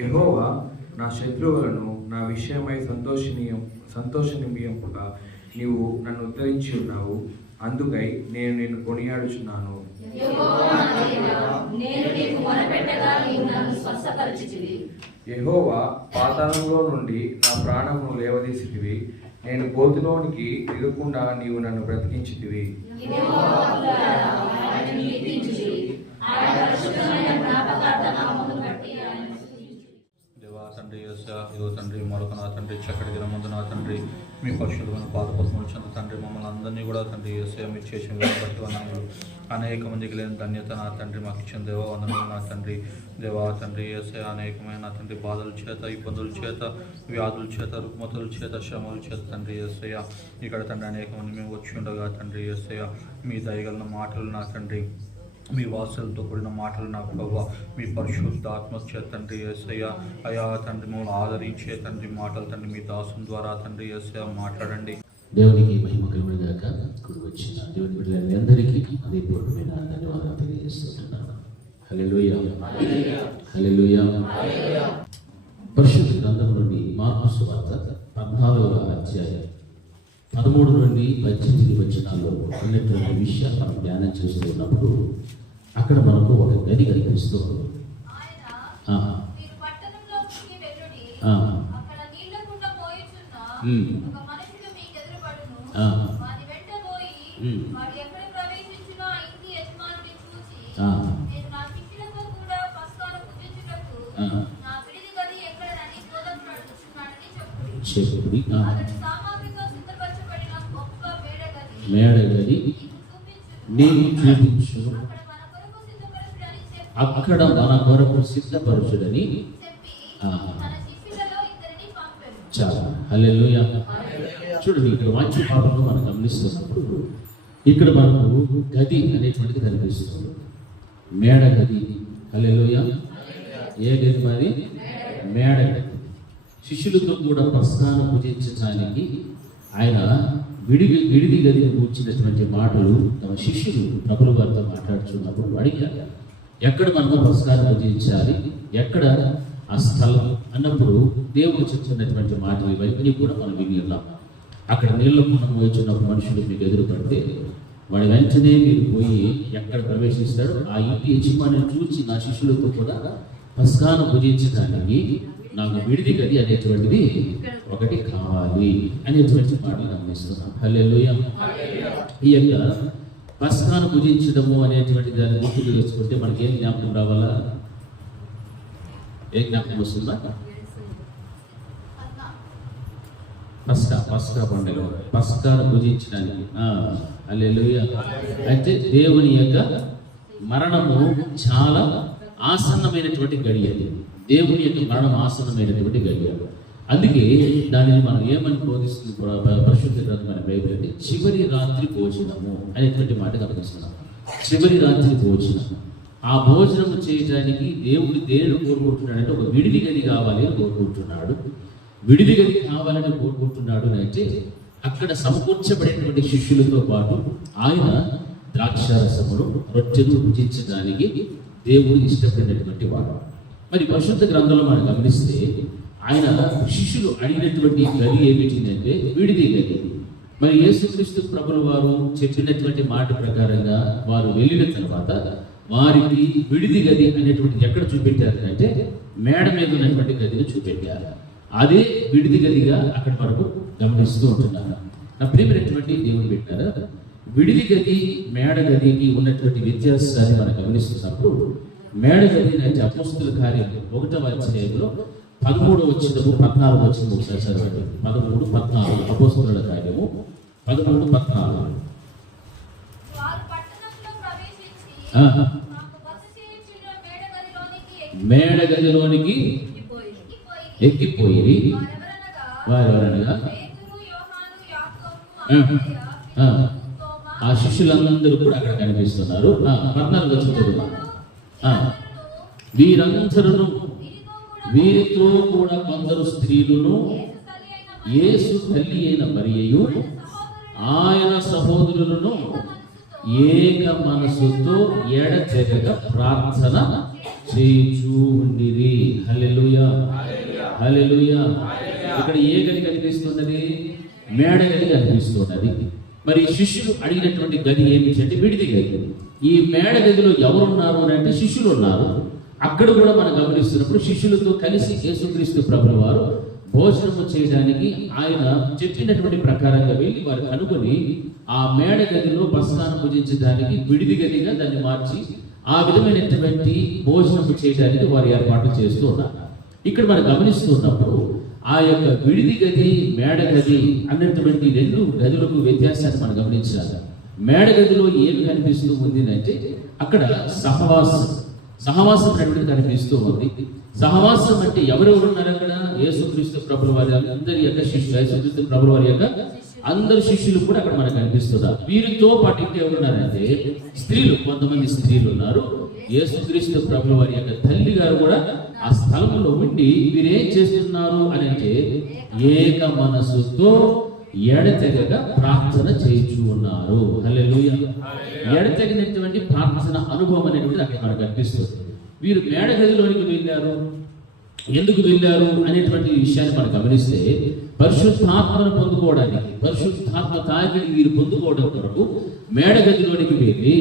యెహోవా నా శత్రువులను నా విషయమై సంతోషనిమియంపుగా నీవు నన్ను ఉద్ధరించి ఉన్నావు. అందుకై నేను నిన్ను కొనియాడుచున్నాను. యెహోవా పాతాళంలో నుండి నా ప్రాణమును లేవదీసితివి. నేను గోతిలోనికి దిగకుండా నీవు నన్ను బ్రతికించితివి. తండ్రి ఇదో తండ్రి మరొక నా తండ్రి చక్కటి దిన ముందు నా తండ్రి మీ పక్షులను పాదపద్మలు చెంది తండ్రి మమ్మల్ని అందరినీ కూడా తండ్రి యేసయ్య మీరు చేసిన బట్టి వందనములు. అనేక మందికి లేని ధన్యత నా తండ్రి మాకు ఇచ్చిన దేవా వందనములు నా తండ్రి. దేవా తండ్రి యేసయ్య అనేకమైన నా తండ్రి బాధల చేత, ఇబ్బందుల చేత, వ్యాధుల చేత, రుగ్మతల చేత, శ్రమల చేత తండ్రి యేసయ్య ఇక్కడ తండ్రి అనేక మంది మేము వచ్చి ఉండగా తండ్రి యేసయ్య మీ దయగలిగిన మాటలు నా తండ్రి, మీ వాసులతో కూడిన మాటలు నా ప్రభావ, మీ పరిశుద్ధ ఆత్మ చేత తండ్రి యేసయ్య అయా తండ్రి మమ్మల్ని ఆదరించే తండ్రి మాటలు తండ్రి మీ దాసుని ద్వారా తండ్రి యేసయ్య మాట్లాడండి. దేవునికి మహిమ కలుగునుగాక. ఇప్పుడు వచ్చిన దేవుని బిడ్డలందరికీ హృదయపూర్వకమైన ధన్యవాదాలు తెలియజేస్తున్నాను. హల్లెలూయా, హల్లెలూయా. పరిశుద్ధ గ్రంథం నుండి మార్కు సువార్త 14వ అధ్యాయం 13 నుండి 18 వచనాల్లో ఉన్నటువంటి విషయాలు మనం ధ్యానం చేస్తూ ఉన్నప్పుడు అక్కడ మనకు ఒక గది కనిపిస్తూ ఉంది. మేడగది నేను చూపించు, అక్కడ మన కొరకు సిద్ధపరచుడని. చాలా హల్లెలూయా. చూడండి, ఇక్కడ వాక్య భాగంలో మనం గమనిస్తున్నప్పుడు ఇక్కడ మనకు గది అనేటువంటిది కనిపిస్తుంది. మేడ గది. హల్లెలూయా. ఏ గది మరి? మేడ గది. శిష్యులతో కూడా ప్రస్థానం పూజించడానికి ఆయన విడిది గదిని కూర్చున్నటువంటి మాటలు తమ శిష్యులు ప్రభుల వారితో మాట్లాడుతున్నప్పుడు అడిగారు, ఎక్కడ మనం ప్రస్థానం పూజించాలి, ఎక్కడ ఆ స్థలం అన్నప్పుడు దేవుడు చెప్తున్నటువంటి మాటలు ఇవన్నీ కూడా మనం విని ఉన్నాం. అక్కడ నీళ్ళకు మనం పోయిచున్నప్పుడు మనుషులు మీకు ఎదురుపడితే వాడి వెంటనే మీరు పోయి ఎక్కడ ప్రవేశిస్తాడో ఆ ఇంటి యజమానిని చూసి నా శిష్యులతో కూడా ప్రస్థానం పూజించడానికి నాకు విడిది గది అనేటువంటిది ఒకటి కావాలి అనేటువంటి మాటలు గమనిస్తున్నాం. హల్లెలూయా. ఈ యొక్క పస్కాను పూజించడము అనేటువంటి దాన్ని గుర్తుకు తెచ్చుకుంటే మనకి ఏం జ్ఞాపకం రావాలా? ఏ జ్ఞాపకం వస్తుందా? పస్కా పండుగ, పస్కాను పూజించడానికి. హల్లెలూయా. అయితే దేవుని యొక్క మరణము చాలా ఆసన్నమైనటువంటి గడియ. దేవుని యొక్క మరణం ఆసన్నమైనటువంటి గడియ. అందుకే దానిని మనం ఏమని బోధిస్తుంది పరిశుద్ధ గ్రంథమైన బైబిల్ అంటే చివరి రాత్రి భోజనము అనేటువంటి మాట గమనిస్తున్నాం. చివరి రాత్రి భోజనం. ఆ భోజనం చేయడానికి దేవుడు కోరుకుంటున్నాడంటే ఒక విడిది గది కావాలి అని కోరుకుంటున్నాడు. విడిది గది కావాలని కోరుకుంటున్నాడు అంటే అక్కడ సమకూర్చబడినటువంటి శిష్యులతో పాటు ఆయన ద్రాక్షారసమును, రొట్టెను భుజించడానికి దేవుడు ఇష్టపడినటువంటి వాడు. మరి పరిశుద్ధ గ్రంథంలో మనం గమనిస్తే ఆయన శిష్యులు అడిగినటువంటి గది ఏమిటిందంటే విడిది గది. మరి యేసుక్రీస్తు ప్రభుల వారు చెప్పినటువంటి మాట ప్రకారంగా వారు వెళ్ళిన తర్వాత వారికి విడిది గది అనేటువంటిది ఎక్కడ చూపెట్టారు అంటే మేడ మీద ఉన్నటువంటి గదిని చూపెట్టారు. అదే విడిది గదిగా అక్కడి వరకు గమనిస్తూ ఉంటున్నారు. నా ప్రియమైనటువంటి దేవుని పెట్టారా, విడిది గది మేడ గదికి ఉన్నటువంటి వ్యత్యాసాన్ని మనం గమనిస్తున్నప్పుడు మేడ గది అంటే అపోస్తుల కార్యం 1వ అధ్యాయంలో 13వ వచనము 14వ వచనము ఒకసారి చదవండి. 13-14 అపోస్తుల కార్యము 13-14. మేడ గదిలోనికి ఎక్కిపోయి వారెవరనగా ఆ శిష్యులందరూ కూడా అక్కడ కనిపిస్తున్నారు. 14వ వచనం వీరందరూ వీరితో కూడా కొందరు స్త్రీలను యేసు తల్లి అయిన మరియయు ఆయన సహోదరులను ఏక మనసుతో ఎడతెగక ప్రార్థన చేయుచూ ఉండిరి. హల్లెలూయా, హల్లెలూయా. ఇక్కడ ఏ గది కనిపిస్తున్నది? మేడ గది కనిపిస్తున్నది. మరి శిష్యులు అడిగినటువంటి గది ఏమిటంటే విడిది గది. ఈ మేడ గదిలో ఎవరున్నారు అని అంటే శిష్యులు ఉన్నారు. అక్కడ కూడా మనం గమనిస్తున్నప్పుడు శిష్యులతో కలిసి యేసుక్రీస్తు ప్రభుల వారు భోజనము చేయడానికి ఆయన చెప్పినటువంటి ప్రకారంగా వెళ్ళి వారు కనుగొని ఆ మేడ గదిలో ప్రస్థానం పూజించడానికి విడిది గదిగా దాన్ని మార్చి ఆ విధమైనటువంటి భోజనము చేయడానికి వారు ఏర్పాట్లు చేస్తూ ఉన్నారు. ఇక్కడ మనం గమనిస్తున్నప్పుడు ఆ యొక్క విడిది గది మేడ గది అన్నటువంటి రెండు గదులకు వ్యత్యాసాన్ని మనం గమనించాలి. మేడ గదిలో ఏమి కనిపిస్తూ ఉంది అంటే అక్కడ సహవాసం అనేటువంటి కనిపిస్తూ ఉంది. సహవాసం అంటే ఎవరెవరు ఉన్నారు అక్కడ? యేసుక్రీస్తు ప్రభుల వారి అందరి యొక్క శిష్యులు, యేసుక్రీస్తు ప్రభుల వారి యొక్క అందరు శిష్యులు కూడా అక్కడ మనకు కనిపిస్తున్నారు. వీరితో పాటు ఇంకా ఎవరున్నారంటే స్త్రీలు, కొంతమంది స్త్రీలు ఉన్నారు. యేసుక్రీస్తు ప్రభుల వారి యొక్క తల్లి గారు కూడా ఆ స్థలంలో ఉండి వీరేం చేస్తున్నారు అని అంటే ఏక మనసుతో ఎడతెగక ప్రార్థన చేయించు ఉన్నారు. హల్లెలూయా. ఎడతెగినటువంటి ప్రార్థన అనుభవం అనేటువంటిది అక్కడ మనకు కనిపిస్తుంది. వీరు మేడ గదిలోనికి వెళ్ళారు. ఎందుకు వెళ్ళారు అనేటువంటి విషయాన్ని మనం గమనిస్తే పరిశుద్ధాత్మను పొందుకోవడానికి, పరిశుద్ధాత్మ తాకిడి వీరు పొందుకోవడం కొరకు మేడ గదిలోనికి వెళ్ళి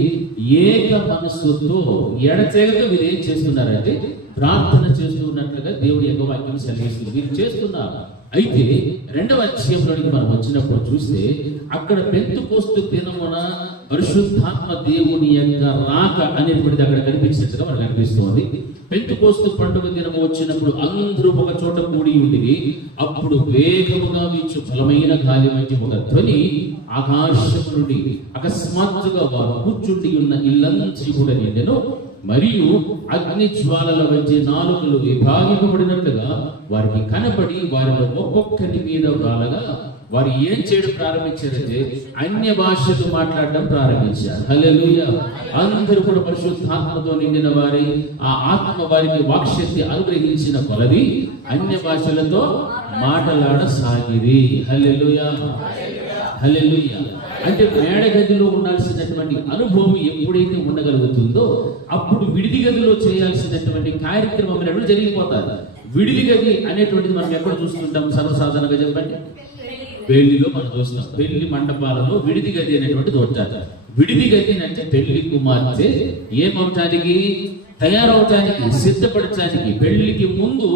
ఏక మనస్సుతో ఎడతెగక వీరు ఏం చేస్తున్నారంటే ప్రార్థన చేస్తూ ఉన్నట్లుగా దేవుడి యొక్క వాక్యం సెలవిస్తుంది. వీరు చేస్తున్నారు. అయితే 2వ అధ్యాయంలోనికి మనం వచ్చినప్పుడు చూస్తే అక్కడ పెంతెకోస్తు దినమున పరిశుద్ధాత్మ దేవుని యొక్క రాక అనేటువంటిది అక్కడ కనిపించినట్టుగా మనకు కనిపిస్తుంది. పెంతెకోస్తు పండుగ దినము వచ్చినప్పుడు అందరూ ఒక చోట కూడి ఉండి అప్పుడు వేగముగా వీచు బలమైన గాలి వంటి ఒక ధ్వని ఆకాశం నుండి అకస్మాత్తుగా వారు కూర్చుండి ఉన్న ఇల్లంతా కూడా నిండెను. మరియు అగ్ని జ్వాలల వంటి నాలుకలు విభాగింపబడినట్లుగా వారికి కనబడి వారిలో ఒక్కొక్కరి మీద రాలగా వారు ఏం చేయడం ప్రారంభించారంటే అన్య భాషలు మాట్లాడడం ప్రారంభించారు. హల్లెలూయా. అందరూ కూడా పరిశుద్ధాత్మతో నిండిన వారి ఆ ఆత్మ వారికి వాక్శక్తి అనుగ్రహించిన కొలది అన్య భాషలతో మాట్లాడసాగిరి. హల్లెలూయా, హల్లెలూయా. అంటే మేడ గదిలో ఉండాల్సినటువంటి అనుభవం ఎప్పుడైతే ఉండగలుగుతుందో అప్పుడు విడిది గదిలో చేయాల్సినటువంటి కార్యక్రమం అనేటువంటి జరిగిపోతారు. విడిది గది అనేటువంటిది మనం ఎక్కడ చూస్తుంటాం? సర్వసాధారణంగా చెప్పండి, పెళ్లిలో మనం చూస్తాం. పెళ్లి మండపాలలో విడిది గది అనేటువంటిది ఉంటారు. విడిది గది అంటే పెళ్లి కుమార్తె ఏమవటానికి, తయారవటానికి, సిద్ధపడటానికి, పెళ్లికి ముందు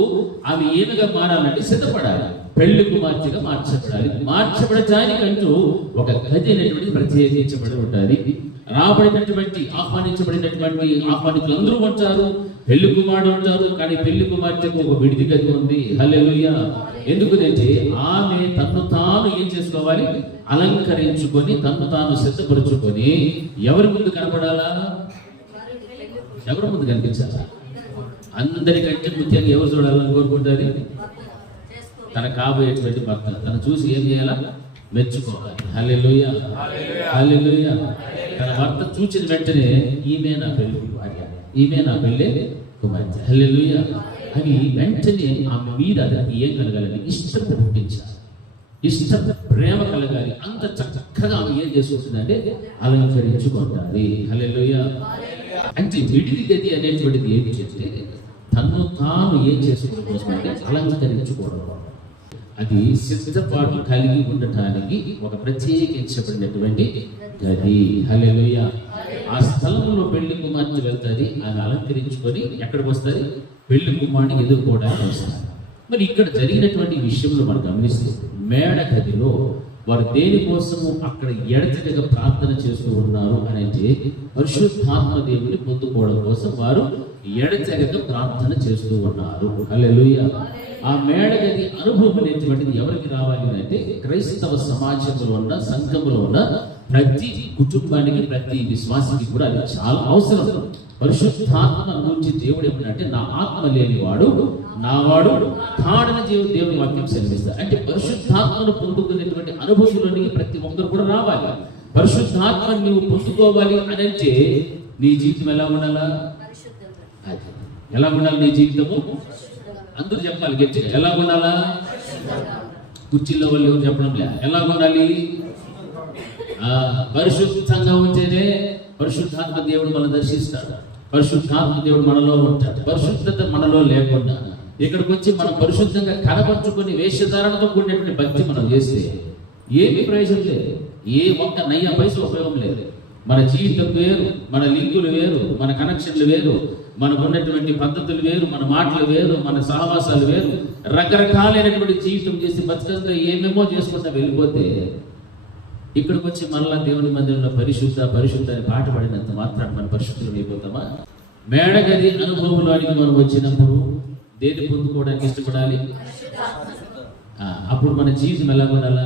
ఆమె ఏమిగా మారాలంటే సిద్ధపడాలి, పెళ్లి కుమార్తెగా మార్చబడాలి. మార్చబడటానికంటూ ఒక గది అనేటువంటి ప్రత్యేకించబడి ఉంటుంది. రాబడినటువంటి ఆహ్వానించబడినటువంటి ఆహ్వానితులందరూ ఉంటారు, పెళ్లి కుమారుడు ఉంటారు. కానీ పెళ్లి కుమార్తెకు ఒక విడిది గది ఉంది. హల్లెలూయా. ఎందుకంటే ఆమె తన్ను తాను ఏం చేసుకోవాలి? అలంకరించుకొని తన్ను తాను సిద్ధపరుచుకొని ఎవరి ముందు కనపడాలా? ఎవరి ముందు కనిపించాలా? అందరికంటే ముఖ్యంగా ఎవరు చూడాలని కోరుకుంటారు? తన కాబోయేటువంటి భర్త. తను చూసి ఏం చేయాలా? మెచ్చుకోవాలి. హల్లెలూయా, హల్లెలూయా. తన భర్త చూసిన వెంటనే ఈమె నా పెళ్లి భార్య, ఈమె నా పెళ్ళి కుమార్తె. హల్లెలూయా అని వెంటనే ఆమె మీద ఏం కలగాలని? ఇష్టం పుట్టించాలి, ఇష్టం ప్రేమ కలగాలి. అంత చక్కగా ఆమె ఏం చేసుకుంటుందంటే అలంకరించుకుంటారు. హల్లెలూయా. అంటే విడిది గది అనేటువంటిది ఏమి చేస్తే తను తాను ఏం చేసుకోవడం కోసం అంటే అలంకరించుకోవడం. అది సిద్ధపాటు కలిగి ఉండటానికి ఒక ప్రత్యేకించబడినటువంటి గది. హల్లెలూయా. ఆ స్థలంలో పెళ్లి కుమార్తె వెళ్తారు. ఆమె అలంకరించుకొని ఎక్కడికి వస్తారు? పెళ్లి కుమారుడిని ఎదుర్కోవడానికి వస్తారు. మరి ఇక్కడ జరిగినటువంటి విషయంలో మనం గమనిస్తే మేడ గదిలో వారు దేనికోసము అక్కడ ఎడతెగక ప్రార్థన చేస్తూ ఉన్నారు అని అంటే పరిశుద్ధాత్మ దేవుని పొందుకోవడం కోసం వారు ఎడతెగక ప్రార్థన చేస్తూ ఉన్నారు. హల్లెలూయా. ఆ మేడ గది అనుభవం అనేటువంటిది ఎవరికి రావాలి అంటే క్రైస్తవ సమాజంలో ఉన్న, సంఘంలో ఉన్న ప్రతి కుటుంబానికి, ప్రతి విశ్వాసికి కూడా అది చాలా అవసరం. పరిశుద్ధాత్మ గురించి దేవుడు ఏమంటే నా ఆత్మ లేనివాడు నావాడు కాడని దేవుని వాక్యం సెలవిస్తారు. అంటే పరిశుద్ధాత్మను పొందుకునేటువంటి అనుభవంలోనికి ప్రతి ఒక్కరు కూడా రావాలి. పరిశుద్ధాత్మను నీవు పొందుకోవాలి అని అంటే నీ జీవితం ఎలా ఉండాలా? ఎలా ఉండాలి నీ జీవితము? అందరూ చెప్పాలి గట్టిగా. ఎలా ఉండాలా? కుర్చీలో వాళ్ళు ఎవరు చెప్పడం లే. ఎలా ఉండాలి? పరిశుద్ధంగా ఉంటేనే పరిశుద్ధాత్మ దేవుడు మనం దర్శిస్తాడు. పరిశుద్ధాత్మ దేవుడు మనలో ఉంటాడు. పరిశుద్ధత మనలో లేకుండా ఇక్కడికి వచ్చి మనం పరిశుద్ధంగా కనపరుచుకొని వేషధారణతో కూడినటువంటి భక్తి మనం చేస్తే ఏమి ప్రయోజనం లేదు. ఏ ఒక్క నయ్య పైసలు ఉపయోగం లేదు. మన జీవితం వేరు, మన లింకులు వేరు, మన కనెక్షన్లు వేరు, మనకు ఉన్నటువంటి పద్ధతులు వేరు, మన మాటలు వేరు, మన సహవాసాలు వేరు, రకరకాలైనటువంటి జీవితం చేసి బతుకంతా ఏమేమో చేసుకుంటా వెళ్ళిపోతే ఇక్కడికి వచ్చి మరలా దేవుని మందిరంలో పరిశుద్ధ పరిశుద్ధ అని పాట పాడినంత మాత్రాన్ని మనం పరిశుద్ధులు అయిపోతామా? మేడగది అనుభవంలోనికి మనం వచ్చినప్పుడు దేన్ని పొందుకోవడానికి ఇష్టపడాలి? అప్పుడు మన జీవితం ఎలా ఉండాలా?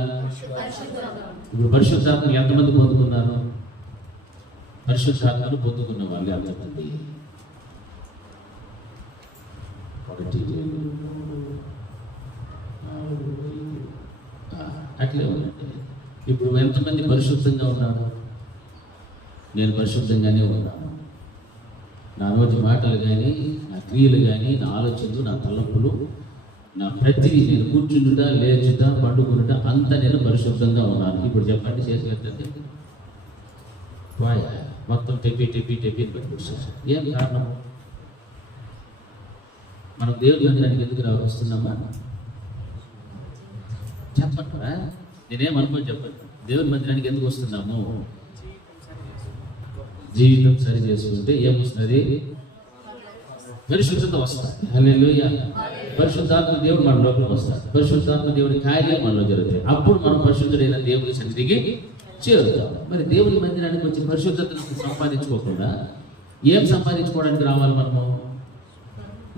ఇప్పుడు పరిశుద్ధాత్మను ఎంతమంది పొందుకున్నారు? పరిశుద్ధాత్మను పొందుకున్న వాళ్ళు ఎంతమంది? అట్లే ఉందండి. ఇప్పుడు ఎంతమంది పరిశుద్ధంగా ఉన్నారు? నేను పరిశుద్ధంగానే ఉన్నాను. నా రోజు మాటలు కానీ, నా క్రియలు కానీ, నా ఆలోచనలు, నా తలంపులు, నా ప్రతిదీ, నేను కూర్చుంటుట, లేచుట, పండుకుంటుట అంతా నేను పరిశుద్ధంగా ఉన్నాను. ఇప్పుడు చెప్పండి, చేసేటంటే మొత్తం టెప్పి పెట్టేసారు. ఏం కారణం? మనం దేవుడి మందిరానికి ఎందుకు వస్తున్నామా? చెప్పంటారా? నేనేం అనుకోని చెప్పండి. దేవుడి మందిరానికి ఎందుకు వస్తున్నాము? జీవితం సరి చేసుకుంటే ఏమొస్తుంది? పరిశుద్ధత వస్తుంది. హల్లెలూయా. పరిశుద్ధాత్మ దేవుడు మన లోపల వస్తాడు. పరిశుద్ధాత్మ దేవుడి కార్యాలు మనలో జరుగుతాయి. అప్పుడు మనం పరిశుద్ధుడైన దేవుడి సన్నిధికి చేరుతాం. మరి దేవుడి మందిరానికి వచ్చి పరిశుద్ధతను సంపాదించుకోకుండా ఏం సంపాదించుకోవడానికి రావాలి?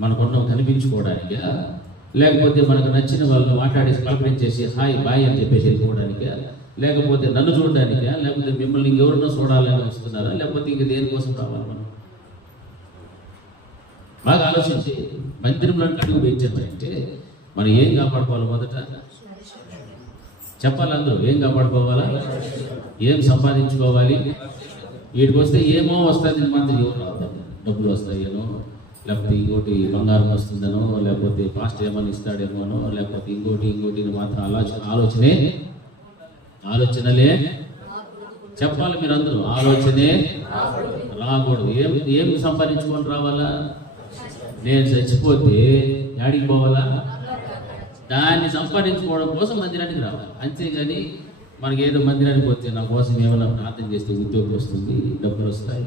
మనకున్న కనిపించుకోవడానికా, లేకపోతే మనకు నచ్చిన వాళ్ళు మాట్లాడేసి పలకరించేసి హాయ్ బాయ్ అని చెప్పేసి వెళ్ళిపోవడానికా, లేకపోతే నన్ను చూడడానికా, లేకపోతే మిమ్మల్ని ఇంకెవరినో చూడాలని వస్తున్నారా, లేకపోతే ఇంక దేనికోసం కావాలి? మనం బాగా ఆలోచించి మందిరంలో అడుగు పెట్టామంటే మనం ఏం కాపాడుకోవాలి? మొదట చెప్పాలి. అందరూ ఏం కాపాడుకోవాలా? ఏం సంపాదించుకోవాలి? వీటికి వస్తే ఏమో వస్తుంది మాత్రం ఎవరు రాదు. డబ్బులు వస్తాయేనో, లేకపోతే ఇంకోటి బంగారం వస్తుందనో, లేకపోతే పాస్ట్ ఏమని ఇస్తాడేమోనో, లేకపోతే ఇంకోటి మాత్రం ఆలోచనలే చెప్పాలి. మీరు అందరూ ఆలోచనే రాకూడదు. ఏం సంపాదించుకొని రావాలా? నేను చచ్చిపోతే యాడికి పోవాలా? దాన్ని సంపాదించుకోవడం కోసం మందిరానికి రావాలి. అంతేగాని మనకి ఏదో మందిరానికి పోతే నా కోసం ఏమైనా ప్రార్థన చేస్తే ఉద్యోగం వస్తుంది, డబ్బులు వస్తాయి,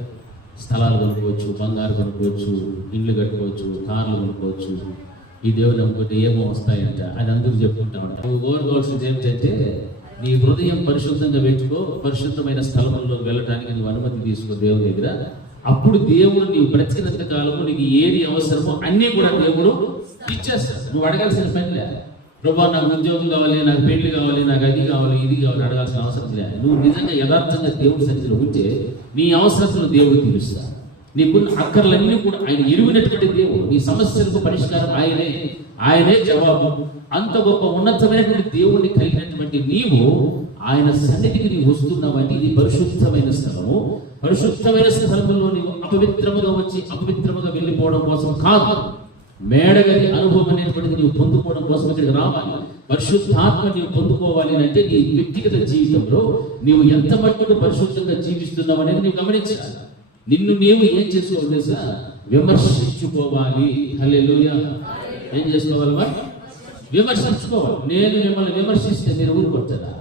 స్థలాలు కొనుక్కోవచ్చు, బంగారు కొనుక్కోవచ్చు, ఇండ్లు కట్టుకోవచ్చు, కార్లు కొనుక్కోవచ్చు, ఈ దేవుని అనుకుంటే ఏమో వస్తాయంట. అది అందరూ చెప్పుకుంటా ఉంటాం. నువ్వు కోరుకోవాల్సింది ఏమిటంటే నీ హృదయం పరిశుద్ధంగా పెట్టుకో. పరిశుద్ధమైన స్థలంలో వెళ్ళటానికి నువ్వు అనుమతి తీసుకో దేవుని దగ్గర. అప్పుడు దేవుడు నీవు బ్రతికినంత కాలము నీకు ఏది అవసరమో అన్నీ కూడా దేవుడు ఇచ్చేస్తాడు. నువ్వు అడగాల్సిన పని లేదు. ప్రభా నాకు ఉద్యోగం కావాలి, నాకు పెళ్లి కావాలి, నాకు అది కావాలి, ఇది కావాలి అడగాల్సిన అవసరం లేదు. నువ్వు నిజంగా యథార్థంగా దేవుడి సన్నిధిలో ఉంటే నీ అవసరతను దేవుడు తీరుస్తాడు. నీకున్న అక్కర్లన్నీ కూడా ఆయన ఎరుగినటువంటి దేవుడు. నీ సమస్యలకు పరిష్కారం ఆయనే జవాబు. అంత గొప్ప ఉన్నతమైనటువంటి దేవుడిని కలిగినటువంటి నీవు ఆయన సన్నిధికి నీవు వస్తున్నావంటే ఇది పరిశుద్ధమైన స్థలము. పరిశుద్ధమైన స్థలంలో నీవు అపవిత్రముగా వచ్చి అపవిత్రముగా వెళ్ళిపోవడం కోసం కాదు. మేడగది అనుభవం అనేటువంటిది నీవు పొందుకోవడం కోసం ఇక్కడికి రావాలి. పరిశుద్ధాత్మ నీవు పొందుకోవాలి అంటే నీ వ్యక్తిగత జీవితంలో నీవు ఎంత మట్టుకు పరిశుద్ధంగా జీవిస్తున్నావు అనేది నీవు గమనించాలి. నిన్ను నీవు ఏం చేసుకోవాలి తెలుసా? విమర్శించుకోవాలి. హల్లెలూయా. ఏం చేసుకోవాలి? విమర్శించుకోవాలి. నేను మిమ్మల్ని విమర్శిస్తే మీరు ఊరుకొచ్చారా?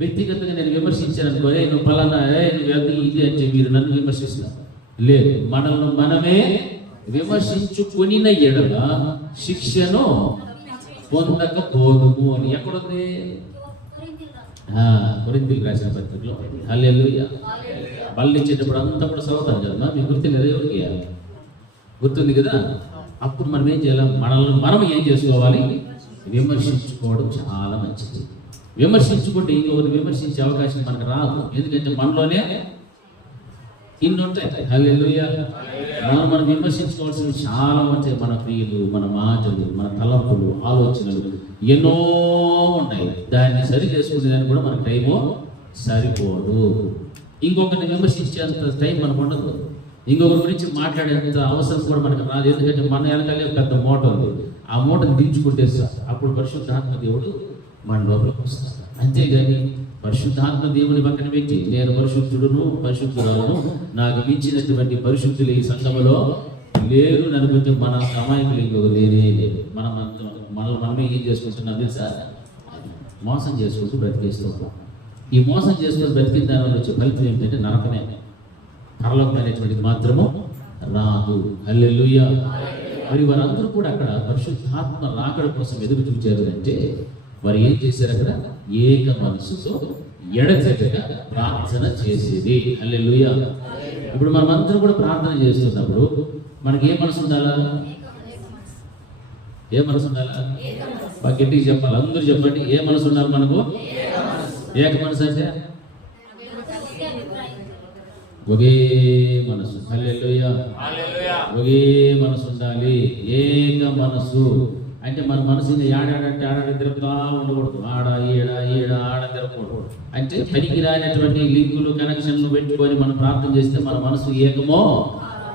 వ్యక్తిగతంగా నేను విమర్శించాను అనుకో, నువ్వు పలానా నువ్వు ఇది అని చెప్పి మీరు నన్ను విమర్శిస్తున్నా లేదు. మనమే విమర్శించుకొనిన ఎడల శిక్షను పొందకపోదుము అని ఎక్కడుంది? కొరింథీయులకు రాసిన పత్రికలో. హల్లెలూయా. బళ్ళు ఇచ్చేటప్పుడు అంతా కూడా చదువుతాను కదా, మీకు గుర్తులేదు? ఎవరికి గుర్తుంది కదా? అప్పుడు మనం ఏం చేయాలి? మనం ఏం చేసుకోవాలి? విమర్శించుకోవడం చాలా మంచిది. విమర్శించుకుంటే ఇంకొకరు విమర్శించే అవకాశం మనకు రాదు. ఎందుకంటే మనలోనే ఇన్ని ఉంటాయి. హల్లెలూయా. మనం విమర్శించుకోవాల్సినవి చాలా ఉంటాయి. మన క్రియలు, మన మాటలు, మన తలంపులు, ఆలోచనలు ఎన్నో ఉన్నాయి. దాన్ని సరి చేసుకునేదాన్ని కూడా మన టైము సరిపోదు. ఇంకొకరిని విమర్శించేంత టైం మనకు ఉండదు. ఇంకొకరి గురించి మాట్లాడేంత అవసరం కూడా మనకు రాదు. ఎందుకంటే మన వెనకాలే పెద్ద మూట ఉంది. ఆ మూటను దించుకుంటే అప్పుడు పరిశుద్ధాత్మ దేవుడు మన లోపలికి వస్తాడు. అంతేగాని పరిశుద్ధాత్మ దేవుని పక్కన పెట్టి నేను పరిశుద్ధుడును పరిశుద్ధురాలను, నాకు మించినటువంటి పరిశుద్ధులు ఈ సంఘములో లేరు అనుకుంటే మన అమాయకులు ఇంకొక లేనే లేదు. మనమే ఏం చేసుకుంటున్నాం తెలుసా? మోసం చేసుకుంటూ బ్రతికేస్తున్నాం. ఈ మోసం చేసుకుని బ్రతికిన దానివల్ల వచ్చే ఫలితం ఏంటంటే నరకమే. పరలోకం అనేటువంటిది మాత్రము రాదు. హల్లెలూయా. మరి వారందరూ కూడా అక్కడ పరిశుద్ధాత్మ రాకడ కోసం ఎదురు చూచారు అంటే వారు ఏం చేశారు? అక్కడ ఏక మనసుతో ఎడతెగక ప్రార్థన చేసేది. హల్లెలూయా. ఇప్పుడు మనం అందరం కూడా ప్రార్థన చేస్తున్నప్పుడు మనకి ఏ మనసు ఉండాలా? ఏ మనసు ఉండాలా? బాగా గట్టిగా చెప్పాలి. అందరూ చెప్పండి, ఏ మనసు ఉండాలి మనకు? ఏక మనసు అంటే ఒకే మనసు. హల్లెలూయా. ఒకే మనసు ఉండాలి. ఏక మనసు అంటే మన మనసుని ఆడాడంటే తిరుగుతా ఉండకూడదు. ఆడ తిరగకూడదు. అంటే పనికి రానటువంటి లింకులు కనెక్షన్లు పెట్టుకొని మనం ప్రార్థన చేస్తే మన మనసు ఏకమో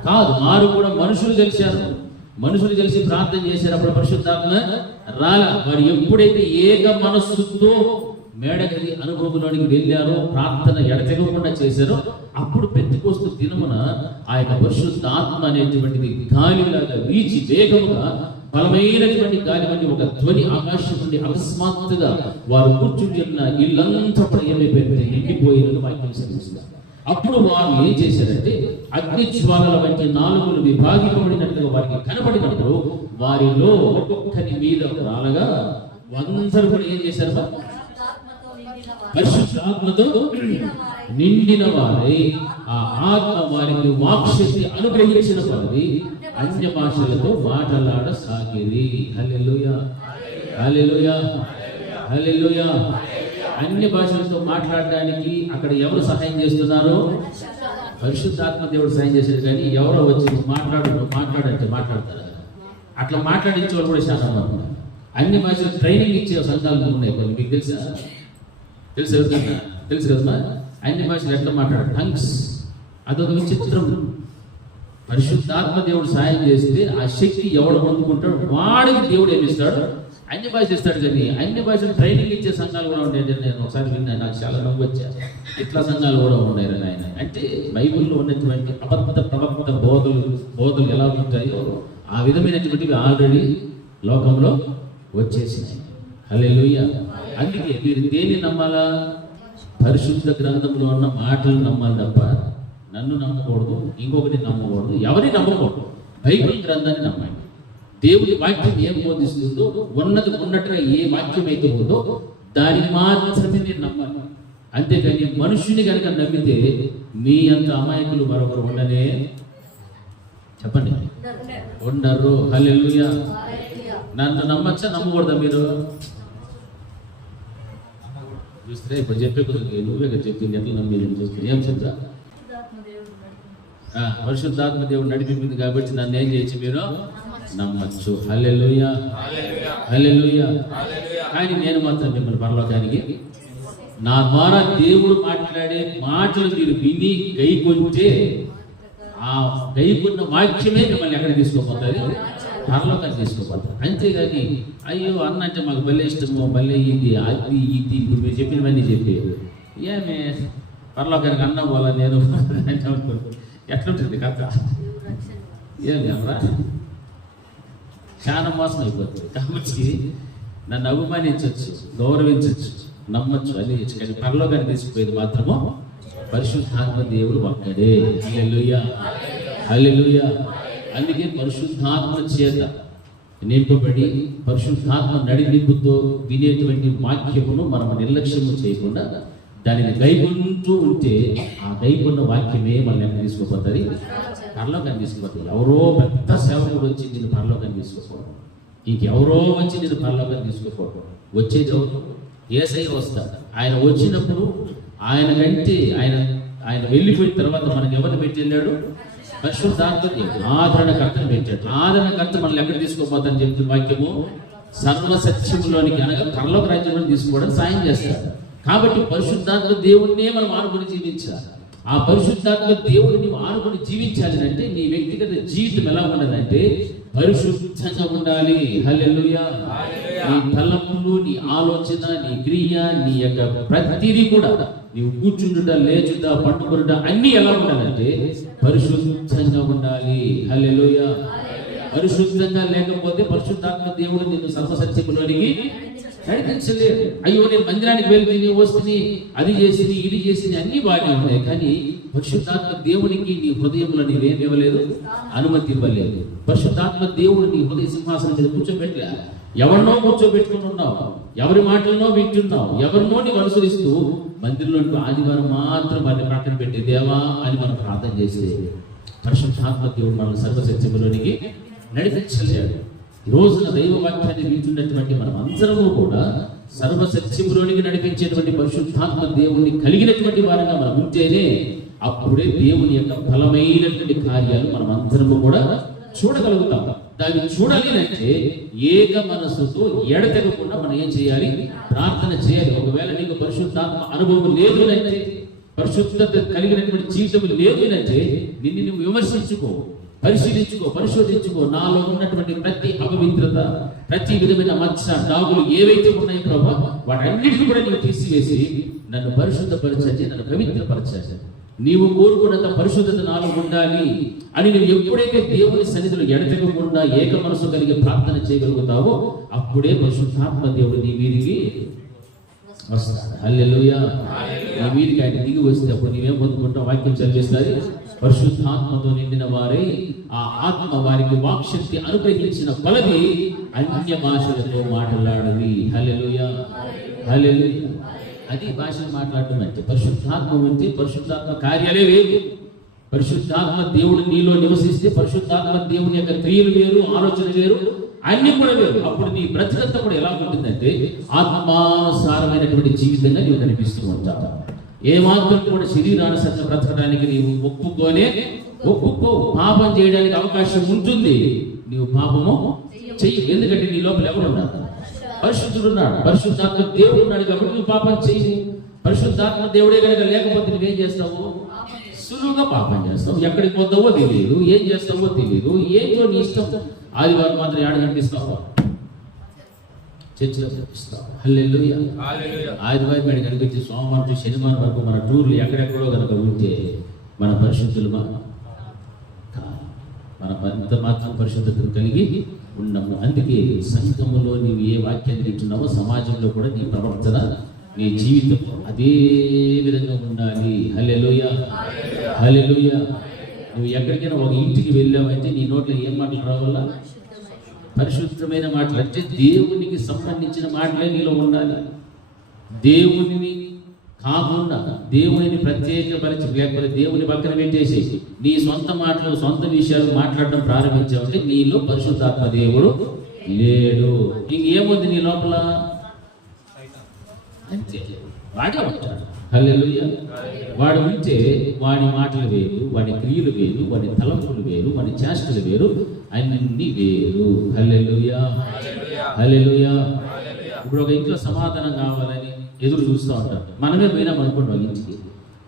కాదు. వారు కూడా మనుషులు కలిసి ప్రార్థన చేసేటప్పుడు పరిశుద్ధాత్మ రాలా. వారు ఎప్పుడైతే ఏక మనస్సుతో మేడగది అనుభవంలోనికి వెళ్ళారో, ప్రార్థన ఎడతెగకుండా చేశారో, అప్పుడు పెంతెకొస్తు దినమున ఆ యొక్క పరిశుద్ధాత్మ అనేటువంటిది గాలిలాగా వీచి వేగముగా బలమైనటువంటి గాలి వంటి ఒక ధ్వని ఆకాశం నుండి అకస్మాత్తుగా వారు కూర్చుని ఉన్న ఇల్లంతా కూడా ఏమైపోయింది? నిండిపోయిన వాక్యం సెలవిస్తుంది. అప్పుడు వారు ఏం చేశారంటే అగ్ని జ్వాలల వంటి నాలుగులు విభాగింపబడినట్లుగా వారికి కనబడినప్పుడు వారిలో ఒక్కొక్కరి మీద రాలగా అందరూ కూడా ఏం చేశారు? పరిశుద్ధాత్మతో నిండిన వారై ఆ ఆత్మ వారికి వాక్శక్తి అనుగ్రహించిన వారి అన్య భాషలతో మాట్లాడసాగిరి. హల్లెలూయా. హల్లెలూయా. హల్లెలూయా. అన్య భాషలతో మాట్లాడడానికి అక్కడ ఎవరు సహాయం చేస్తున్నారు? పరిశుద్ధాత్మ దేవుడు సహాయం చేశాడు. కానీ ఎవరో వచ్చి మాట్లాడంటే మాట్లాడతారు. అట్లా మాట్లాడించే వాళ్ళు కూడా చాలా మంది. అన్ని భాషలు ట్రైనింగ్ ఇచ్చే సంఘాలు ఉన్నాయి కొన్ని. మీకు తెలుసు కదా? అన్ని భాషలు ఎట్లా మాట్లాడారు? టంగ్స్. అదొక విచిత్రం. పరిశుద్ధాత్మ దేవుడు సాయం చేస్తే ఆ శక్తి ఎవడు పొందుకుంటాడు వాడికి దేవుడు ఏమిస్తాడు? అన్ని భాష ఇస్తాడు. కానీ అన్ని భాషలు ట్రైనింగ్ ఇచ్చే సంఘాలు కూడా ఉంటాయి. నేను ఒకసారి విన్నాను, నాకు చాలా నవ్వు వచ్చా. ఇట్లా సంఘాలు కూడా ఉన్నాయి ఆయన. అంటే బైబిల్లో ఉన్నటువంటి అబద్ధ ప్రవక్త బోధలు ఎలా ఉంటాయో ఆ విధమైనటువంటివి ఆల్రెడీ లోకంలో వచ్చేసినాయి. హల్లెలూయా. అందుకే మీరు దేన్ని నమ్మాలా? పరిశుద్ధ గ్రంథంలో ఉన్న మాటలు నమ్మాలి తప్ప నన్ను నమ్మకూడదు, ఇంకొకటి నమ్మకూడదు, ఎవరిని నమ్మకూడదు. బైబిల్ గ్రంథాన్ని నమ్మాలి. దేవుడి వాక్యం ఏం బోధిస్తుందో, ఉన్నట్టుగా ఏ వాక్యం అయితే ఉందో దాన్ని మాత్రమే మీరు నమ్మాలి. అంతేకాని మనుషుని కనుక నమ్మితే మీ అంత అమాయకులు మరొకరు ఉండనే చెప్పండి ఉండరు. హల్లెలూయా. నన్ను నమ్మచ్చా నమ్మకూడదా? మీరు చూస్తే ఇప్పుడు చెప్పే కొద్దిగా నువ్వే కదా చెప్పింది, ఎట్లా నమ్మేది చూస్తే ఏం చెప్తా? పరిశుద్ధాత్మ దేవుడు నడిపించింది కాబట్టి నన్ను ఏం చేయొచ్చు? మీరు నమ్మచ్చు. హల్లెలూయా. హల్లెలూయా. కానీ నేను మాత్రం మిమ్మల్ని పరలోకానికి నా ద్వారా దేవుడు మాట్లాడే మాటలు మీరు విని గైకొంటే ఆ గైకున్న వాక్యమే మిమ్మల్ని ఎక్కడ తీసుకోపోతుంది? పరలోకాన్ని తీసుకోపోతారు. అంతేగాని అయ్యో అన్న అంటే మాకు భలే ఇష్టము, భలే ఇది అది ఇది ఇప్పుడు మీరు చెప్పినవన్నీ చెప్పి ఏమే పరలోకానికి అన్న పోలా నేను ఎట్లుంటుంది కథ? ఏమి అమ్మరా చాలా మోసం అయిపోతుంది. కాబట్టి నన్ను అభిమానించవచ్చు, గౌరవించవచ్చు, నమ్మచ్చు, అని కానీ పరలోకాన్ని తీసుకుపోయేది మాత్రము పరిశుద్ధాత్మ దేవుడు ఒక్కడే. హల్లెలూయా. హల్లెలూయా. అందుకే పరిశుద్ధాత్మ చేత నింపబడి పరిశుద్ధాత్మ నడినింపుతో వినేటువంటి వాక్యమును మనం నిర్లక్ష్యము చేయకుండా దానిని గైకొంటూ ఉంటే ఆ గైకొన్న వాక్యమే మనల్ని తీసుకుపోతుంది? పరలోకాన్ని తీసుకుపోతుంది. ఎవరో పెద్ద సేవకుడు వచ్చి నేను పరలోకాన్ని తీసుకోకపోవడం, ఇంకెవరో వచ్చి నేను పరలోకాన్ని తీసుకోకపోవడం. వచ్చేది ఎవరు? యేసయ్య వస్తారు. ఆయన వచ్చినప్పుడు ఆయన కంటే ఆయన వెళ్ళిపోయిన తర్వాత మనకి ఎవరిని పెట్టి వెళ్ళాడు? పరిశుద్ధాత్మ ఆదరణకర్తను పెట్టాడు. ఆదరణకర్త మనల్ని ఎక్కడ తీసుకోపోతారని చెప్తున్న వాక్యము సర్వసత్యములోనికి అనగా పరలోక రాజ్యంలో తీసుకోవడానికి సాయం చేస్తాడు. కాబట్టి పరిశుద్ధాత్మ దేవుడినే మనం ఆనుకొని జీవించాలి. ఆ పరిశుద్ధాత్మ దేవుడిని ఆనుకొని జీవించాలి అంటే నీ వ్యక్తిగత జీవితం ఎలా ఉన్నదంటే పరిశుద్ధంగా ఉండాలి. హల్లెలూయా. నీ తలంపులు, నీ ఆలోచన, నీ క్రియ, నీ యొక్క ప్రతిదీ కూడా నీవు కూర్చుండుట, లేచుట, పండుకొనుట అన్ని ఎలా ఉండాలంటే పరిశుద్ధంగా ఉండాలి. హల్లెలూయా. పరిశుద్ధంగా లేకపోతే పరిశుద్ధాత్మ దేవుడు నిన్ను సర్వసత్యములోనికి నడిపించలేడు. అయ్యో నేను మందిరానికి వెళ్తే వస్తుంది, అది చేసింది, ఇది చేసింది, అన్ని బాగానే ఉన్నాయి, కానీ పరిశుద్ధాత్మ దేవునికి నీ హృదయంలో నీవేం ఇవ్వలేదు, అనుమతి ఇవ్వలేదు. పరిశుద్ధాత్మ దేవుడు నీ హృదయ సింహాసనం మీద కూర్చోబెట్టలే. ఎవరినో కూర్చోబెట్టుకుని ఉన్నావు, ఎవరి మాటలనో వింటున్నావు, ఎవరినో నీవు అనుసరిస్తూ మందిరంలో ఆదివారం మాత్రం వారిని ప్రక్కన పెట్టి దేవా అని మనం ప్రార్థన చేస్తే పరిశుద్ధాత్మ దేవుడు మనం సర్వసత్యములోనికి నడిపించలేడు. ఈ రోజున దైవ వాక్యాన్ని వింటున్నటువంటి మనం అందరము కూడా సర్వసత్యములోనికి నడిపించేటువంటి పరిశుద్ధాత్మ దేవుని కలిగినటువంటి వారంగా మనం ఉంటేనే అప్పుడే దేవుని యొక్క బలమైనటువంటి కార్యాలు మనం అందరము కూడా చూడగలుగుతాం. దాన్ని చూడాలి అంటే ఏక మనస్సుతో ఎడతెగకుండా మనం ఏం చేయాలి, ప్రార్థన చేయాలి. ఒకవేళ నీకు పరిశుద్ధాత్మ అనుభవం లేదు అంటే, పరిశుద్ధత కలిగినటువంటి జీవితం లేదు అంటే నిన్ను నువ్వు విమర్శించుకో, పరిశీలించుకో, పరిశోధించుకో. నాలో ఉన్నటువంటి ప్రతి అపవిత్రత, ప్రతి విధమైన మచ్చ, డాగులు ఏవైతే ఉన్నాయో ప్రభా, వాటన్నిటిని కూడా నీవు తీసివేసి నన్ను పరిశుద్ధపరచండి, నన్ను పవిత్రపరచండి. నీవు కోరుకున్నంత పరిశుద్ధత నాలో ఉండాలి అని నువ్వు ఎప్పుడైతే దేవుని సన్నిధిలో ఎడతెగకుండా ఏక మనసు కలిగి ప్రార్థన చేయగలుగుతావో అప్పుడే పరిశుద్ధాత్మ దేవుడు నీ మీదికి వస్తాడు. హల్లెలూయా. నీ మీదికి ఆయన దిగి వస్తే అప్పుడు నీవేం పొందుకుంటావు? వాక్యం చదివేస్తారు, పరిశుద్ధాత్మతో నిండిన వారే ఆ ఆత్మ వారికి వాక్శక్తి అనుగ్రహించిన కొలది అన్య భాషలతో మాట్లాడాలి. హల్లెలూయా. హల్లెలూయా. అది భాషను మాట్లాడటం అంటే. పరిశుద్ధాత్మ ఉంటే పరిశుద్ధాత్మ కార్యాలే వేరు. పరిశుద్ధాత్మ దేవుడు నీలో నివసిస్తే పరిశుద్ధాత్మ దేవుని యొక్క క్రియలు వేరు, ఆలోచన వేరు, అన్ని కూడా వేరు. అప్పుడు నీ బ్రతికంతా కూడా ఎలా ఉంటుందంటే ఆత్మానుసారమైనటువంటి జీవితంగా నీవు కనిపిస్తూ ఉంటావు. ఏమాత్రం కూడా శరీరానుసరంగా బ్రతకడానికి నీవు ఒప్పుకో. పాపం చేయడానికి అవకాశం ఉంటుంది, నీవు పాపము చెయ్యి. ఎందుకంటే నీ లోపల ఎవరు ఉన్నారు? పరిశుద్ధుడు ఉన్నాడు, పరిశుద్ధాత్మ దేవుడు ఉన్నాడు కాబట్టి నువ్వు పాపం చెయ్యి. పరిశుద్ధాత్మ దేవుడే కనుక లేకపోతే నువ్వేం చేస్తావు? సులువుగా పాపం చేస్తావు. ఎక్కడికి పోతావో తెలియదు, ఏం చేస్తావో తెలియదు, ఏంటో నీ ఇష్టం. ఆదివారం మాత్రం ఏడ కనిపిస్తావు? చర్చిలో కనిపిస్తావు. హల్లెలూయా. ఆదివారం మీద కనిపించి సోమవారం నుంచి శనివారం వరకు మన టూర్లు ఎక్కడెక్కడో కనుక ఉంటే మన పరిశుద్ధులు మన అంత మాత్రం పరిశుద్ధతను కలిగి ఉన్నాము. అందుకే సంఘములో నీవు ఏ వాక్యాన్ని వింటున్నావో సమాజంలో కూడా నీ ప్రవర్తన, నీ జీవితం అదే విధంగా ఉండాలి. హల్లెలూయా. హల్లెలూయా. నువ్వు ఎక్కడికైనా ఒక ఇంటికి వెళ్ళావంటే నీ నోట్లో ఏం మాటలు రావాలా? పరిశుద్ధమైన మాటలు, అంటే దేవునికి సంబంధించిన మాటలే నీలో ఉండాలి. దేవుని కాకుండా దేవుని ప్రత్యేకపరిచి లేకపోతే దేవుని పక్కన పెట్టేసి నీ సొంత మాటలు, సొంత విషయాలు మాట్లాడడం ప్రారంభించావంటే నీలో పరిశుద్ధాత్మ దేవుడు లేడు. ఇంకేముంది నీ లోపల? అంతే, వాడే ఉంటాడు. హల్లెలూయా. వాడు ఉంటే వాడి మాటలు వేరు, వాడి క్రియలు వేరు, వాడి తలంపులు వేరు, వాడి చేష్టలు వేరు, అన్ని వేరు. హల్లెలూయా. హల్లెలూయా. ఇప్పుడు ఒక ఇంట్లో సమాధానం కావాలని ఎదురు చూస్తూ ఉంటారు. మనమే పోయినాం అనుకుంటాం ఇంటికి.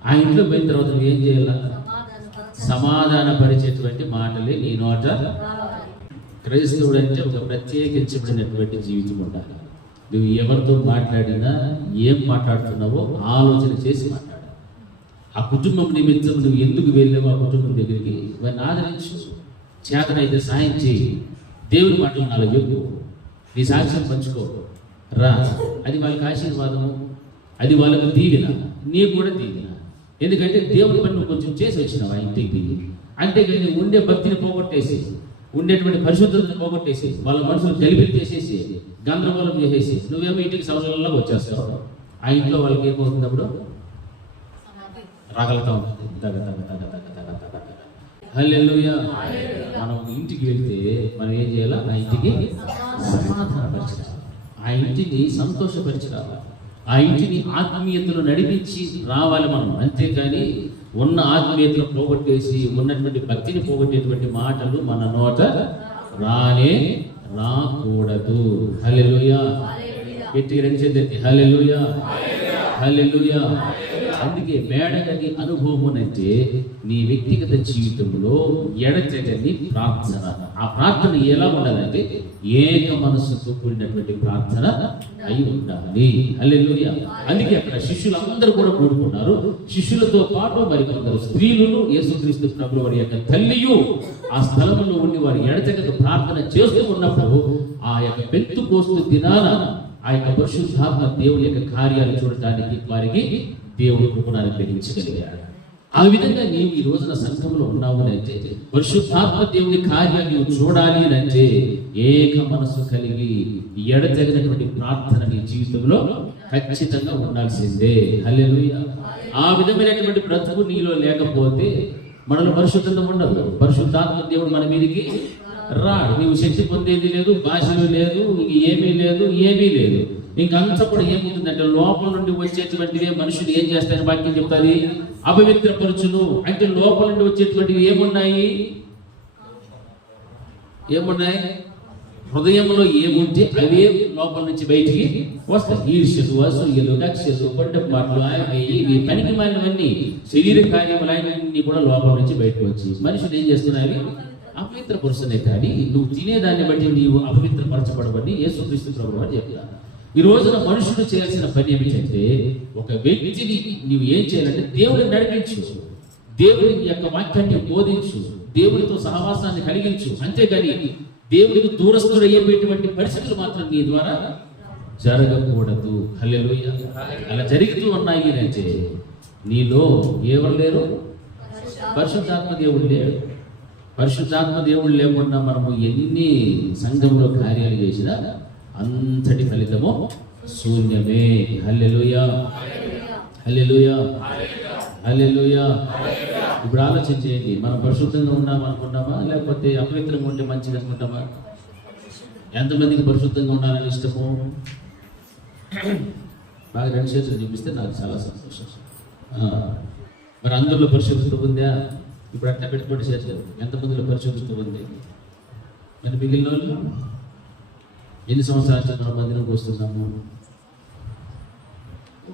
ఆ ఇంట్లో పోయిన తర్వాత నువ్వు ఏం చేయాల? సమాధాన పరిచేటువంటి మాటలే నీ నోట. క్రైస్తవుడు అంటే ఒక ప్రత్యేకించబడినటువంటి జీవితం ఉండాలి. నువ్వు ఎవరితో మాట్లాడినా ఏం మాట్లాడుతున్నావో ఆలోచన చేసి మాట్లాడాలి. ఆ కుటుంబం నిమిత్తం నువ్వు ఎందుకు వెళ్ళావో ఆ కుటుంబం దగ్గరికి వారిని ఆదరించు, చేతనైతే సాయం చేయి, దేవుని మాటలు నాలుగు చెప్పు, నీ సాక్ష్యం పంచుకో రా. అది వాళ్ళకి ఆశీర్వాదము, అది వాళ్ళకి దీవెన, నీకు కూడా దీవెన. ఎందుకంటే దేవుని పని నువ్వు కొంచెం చేసి వచ్చినావు ఆ ఇంటికి. అంటే నేను ఉండే భక్తిని పోగొట్టేసి, ఉండేటువంటి పరిశుద్ధతను పోగొట్టేసి, వాళ్ళ మనసును గలిబిలి చేసేసి, గందరగోళం చేసేసి నువ్వేమో ఇంటికి సంవత్సరాల్లో వచ్చేస్తావు. ఆ ఇంట్లో వాళ్ళకి ఏమవుతున్నప్పుడు రాగలుగుతా ఉంటుంది. హల్లెలూయా. మనం ఇంటికి వెళ్తే మనం ఏం చేయాలి? ఆ ఇంటికి సమాధానపరచాలి, ఆ ఇంటిని సంతోషపరిచాలి, ఆ ఇంటిని ఆత్మీయతలో నడిపించి రావాలి మనం. అంతేకాని ఉన్న ఆత్మీయతను పోగొట్టేసి ఉన్నటువంటి భక్తిని పోగొట్టేటువంటి మాటలు మన నోట రాకూడదు. హల్లెలూయా. గట్టిగా రెండు చేతులెత్తి హల్లెలూయా. హల్లెలూయా. అందుకే మేడగది అనుభవం అంటే నీ వ్యక్తిగత జీవితంలో ఎడతెగని ప్రార్థన. ఆ ప్రార్థన ఎలా ఉండాలంటే ఏక మనస్సుతో కూడినటువంటి ప్రార్థన అయి ఉండాలి. హల్లెలూయా. అందుకే అక్కడ శిష్యులందరూ కూడా కూడుకున్నారు. శిష్యులతో పాటు మరి కొందరు స్త్రీలను యేసుక్రీస్తు ప్రభువు వారి యొక్క తల్లియు ఆ స్థలంలో ఉండి వారి ఎడతెగక ప్రార్థన చేస్తూ ఉన్నప్పుడు ఆ యొక్క పెంతెకోస్తు దినాన ఆ యొక్క పరిశుద్ధాత్మ దేవుని యొక్క కార్యాలు చూడటానికి వారికి దేవుడు కృపను అనుగ్రహించగలిగాడు. ఆ విధంగా నీవు ఈ రోజున సంఘంలో ఉన్నావు అంటే పరిశుద్ధాత్మ దేవుని కార్యాన్ని నువ్వు చూడాలి అంటే ఏక మనస్సు కలిగి ఎడతెగనటువంటి ప్రార్థన నీ జీవితంలో ఖచ్చితంగా ఉండాల్సిందే. హల్లెలూయా. ఆ విధమైనటువంటి బ్రతుకు నీలో లేకపోతే మనలో పరిశుద్ధత ఉండదు. పరిశుద్ధాత్మ దేవుడు మన మీదకి రాడు. నీవు శక్తి పొందేది లేదు, భాషలు లేదు, ఏమీ లేదు. ఇంకంతా కూడా ఏముంటుందంటే లోపల నుండి వచ్చేటువంటివి మనుషులు ఏం చేస్తాయని వాక్యం చెప్తారు, అపవిత్రపరచును. అంటే లోపల నుండి వచ్చేటువంటివి ఏమున్నాయి? హృదయంలో ఏముంటే అవే లోపల నుంచి బయటికి వస్తాయి. ఈర్ష్యలు, అసూయలు, కక్షలు, పొడ్డపు మాటలు, ఇవి పనికి మాలినవన్నీ శరీర కార్యములన్నీ కూడా లోపల నుంచి బయటకు వచ్చి మనుషులు ఏం చేస్తున్నాయి? అపవిత్రపరుస్తున్నాయి. కానీ నువ్వు తినేదాన్ని బట్టి నీవు అపవిత్రపరచబడబడి యేసుక్రీస్తు ప్రభువు అని చెప్తాను. ఈ రోజున మనుషులు చేయాల్సిన పని ఏమిటంటే ఒక వ్యక్తిని నీవు ఏం చేయాలంటే దేవుడిని నడిపించు, దేవుడి యొక్క వాక్యాన్ని బోధించు, దేవుడితో సహవాసాన్ని కలిగించు. అంతేగాని దేవుడికి దూరస్తుడు అయ్యేటువంటి పరిస్థితులు మాత్రం నీ ద్వారా జరగకూడదు. హల్లెలూయా. అలా జరుగుతూ ఉన్నాయి అంటే నీలో ఎవరు లేరు? పరిశుద్ధాత్మ దేవుడు లేడు. పరిశుద్ధాత్మ దేవుడు లేకుండా మనము ఎన్ని సంఘంలో కార్యాలు చేసినా అంతటి ఫలితము శూన్యమే. హల్లెలూయా, హల్లెలూయా, హల్లెలూయా. ఇప్పుడు ఆలోచన చేయండి, మనం పరిశుద్ధంగా ఉన్నాం అనుకుంటామా లేకపోతే అపవిత్రంగా ఉంటే మంచిది అనుకుంటామా? ఎంతమందికి పరిశుద్ధంగా ఉండాలని ఇష్టము? బాగా రెండు చేతులు చూపిస్తే నాకు చాలా సంతోషం. మరి అందరిలో పరిశుద్ధత ఉందా? ఇప్పుడు అట్లా పెట్టుబడి చేస్తారు. ఎంతమందిలో పరిశుద్ధత ఉంది? మరి మిగిలిన వాళ్ళు ఎన్ని సంవత్సరాలు మనం మందిరంకి వస్తున్నాము?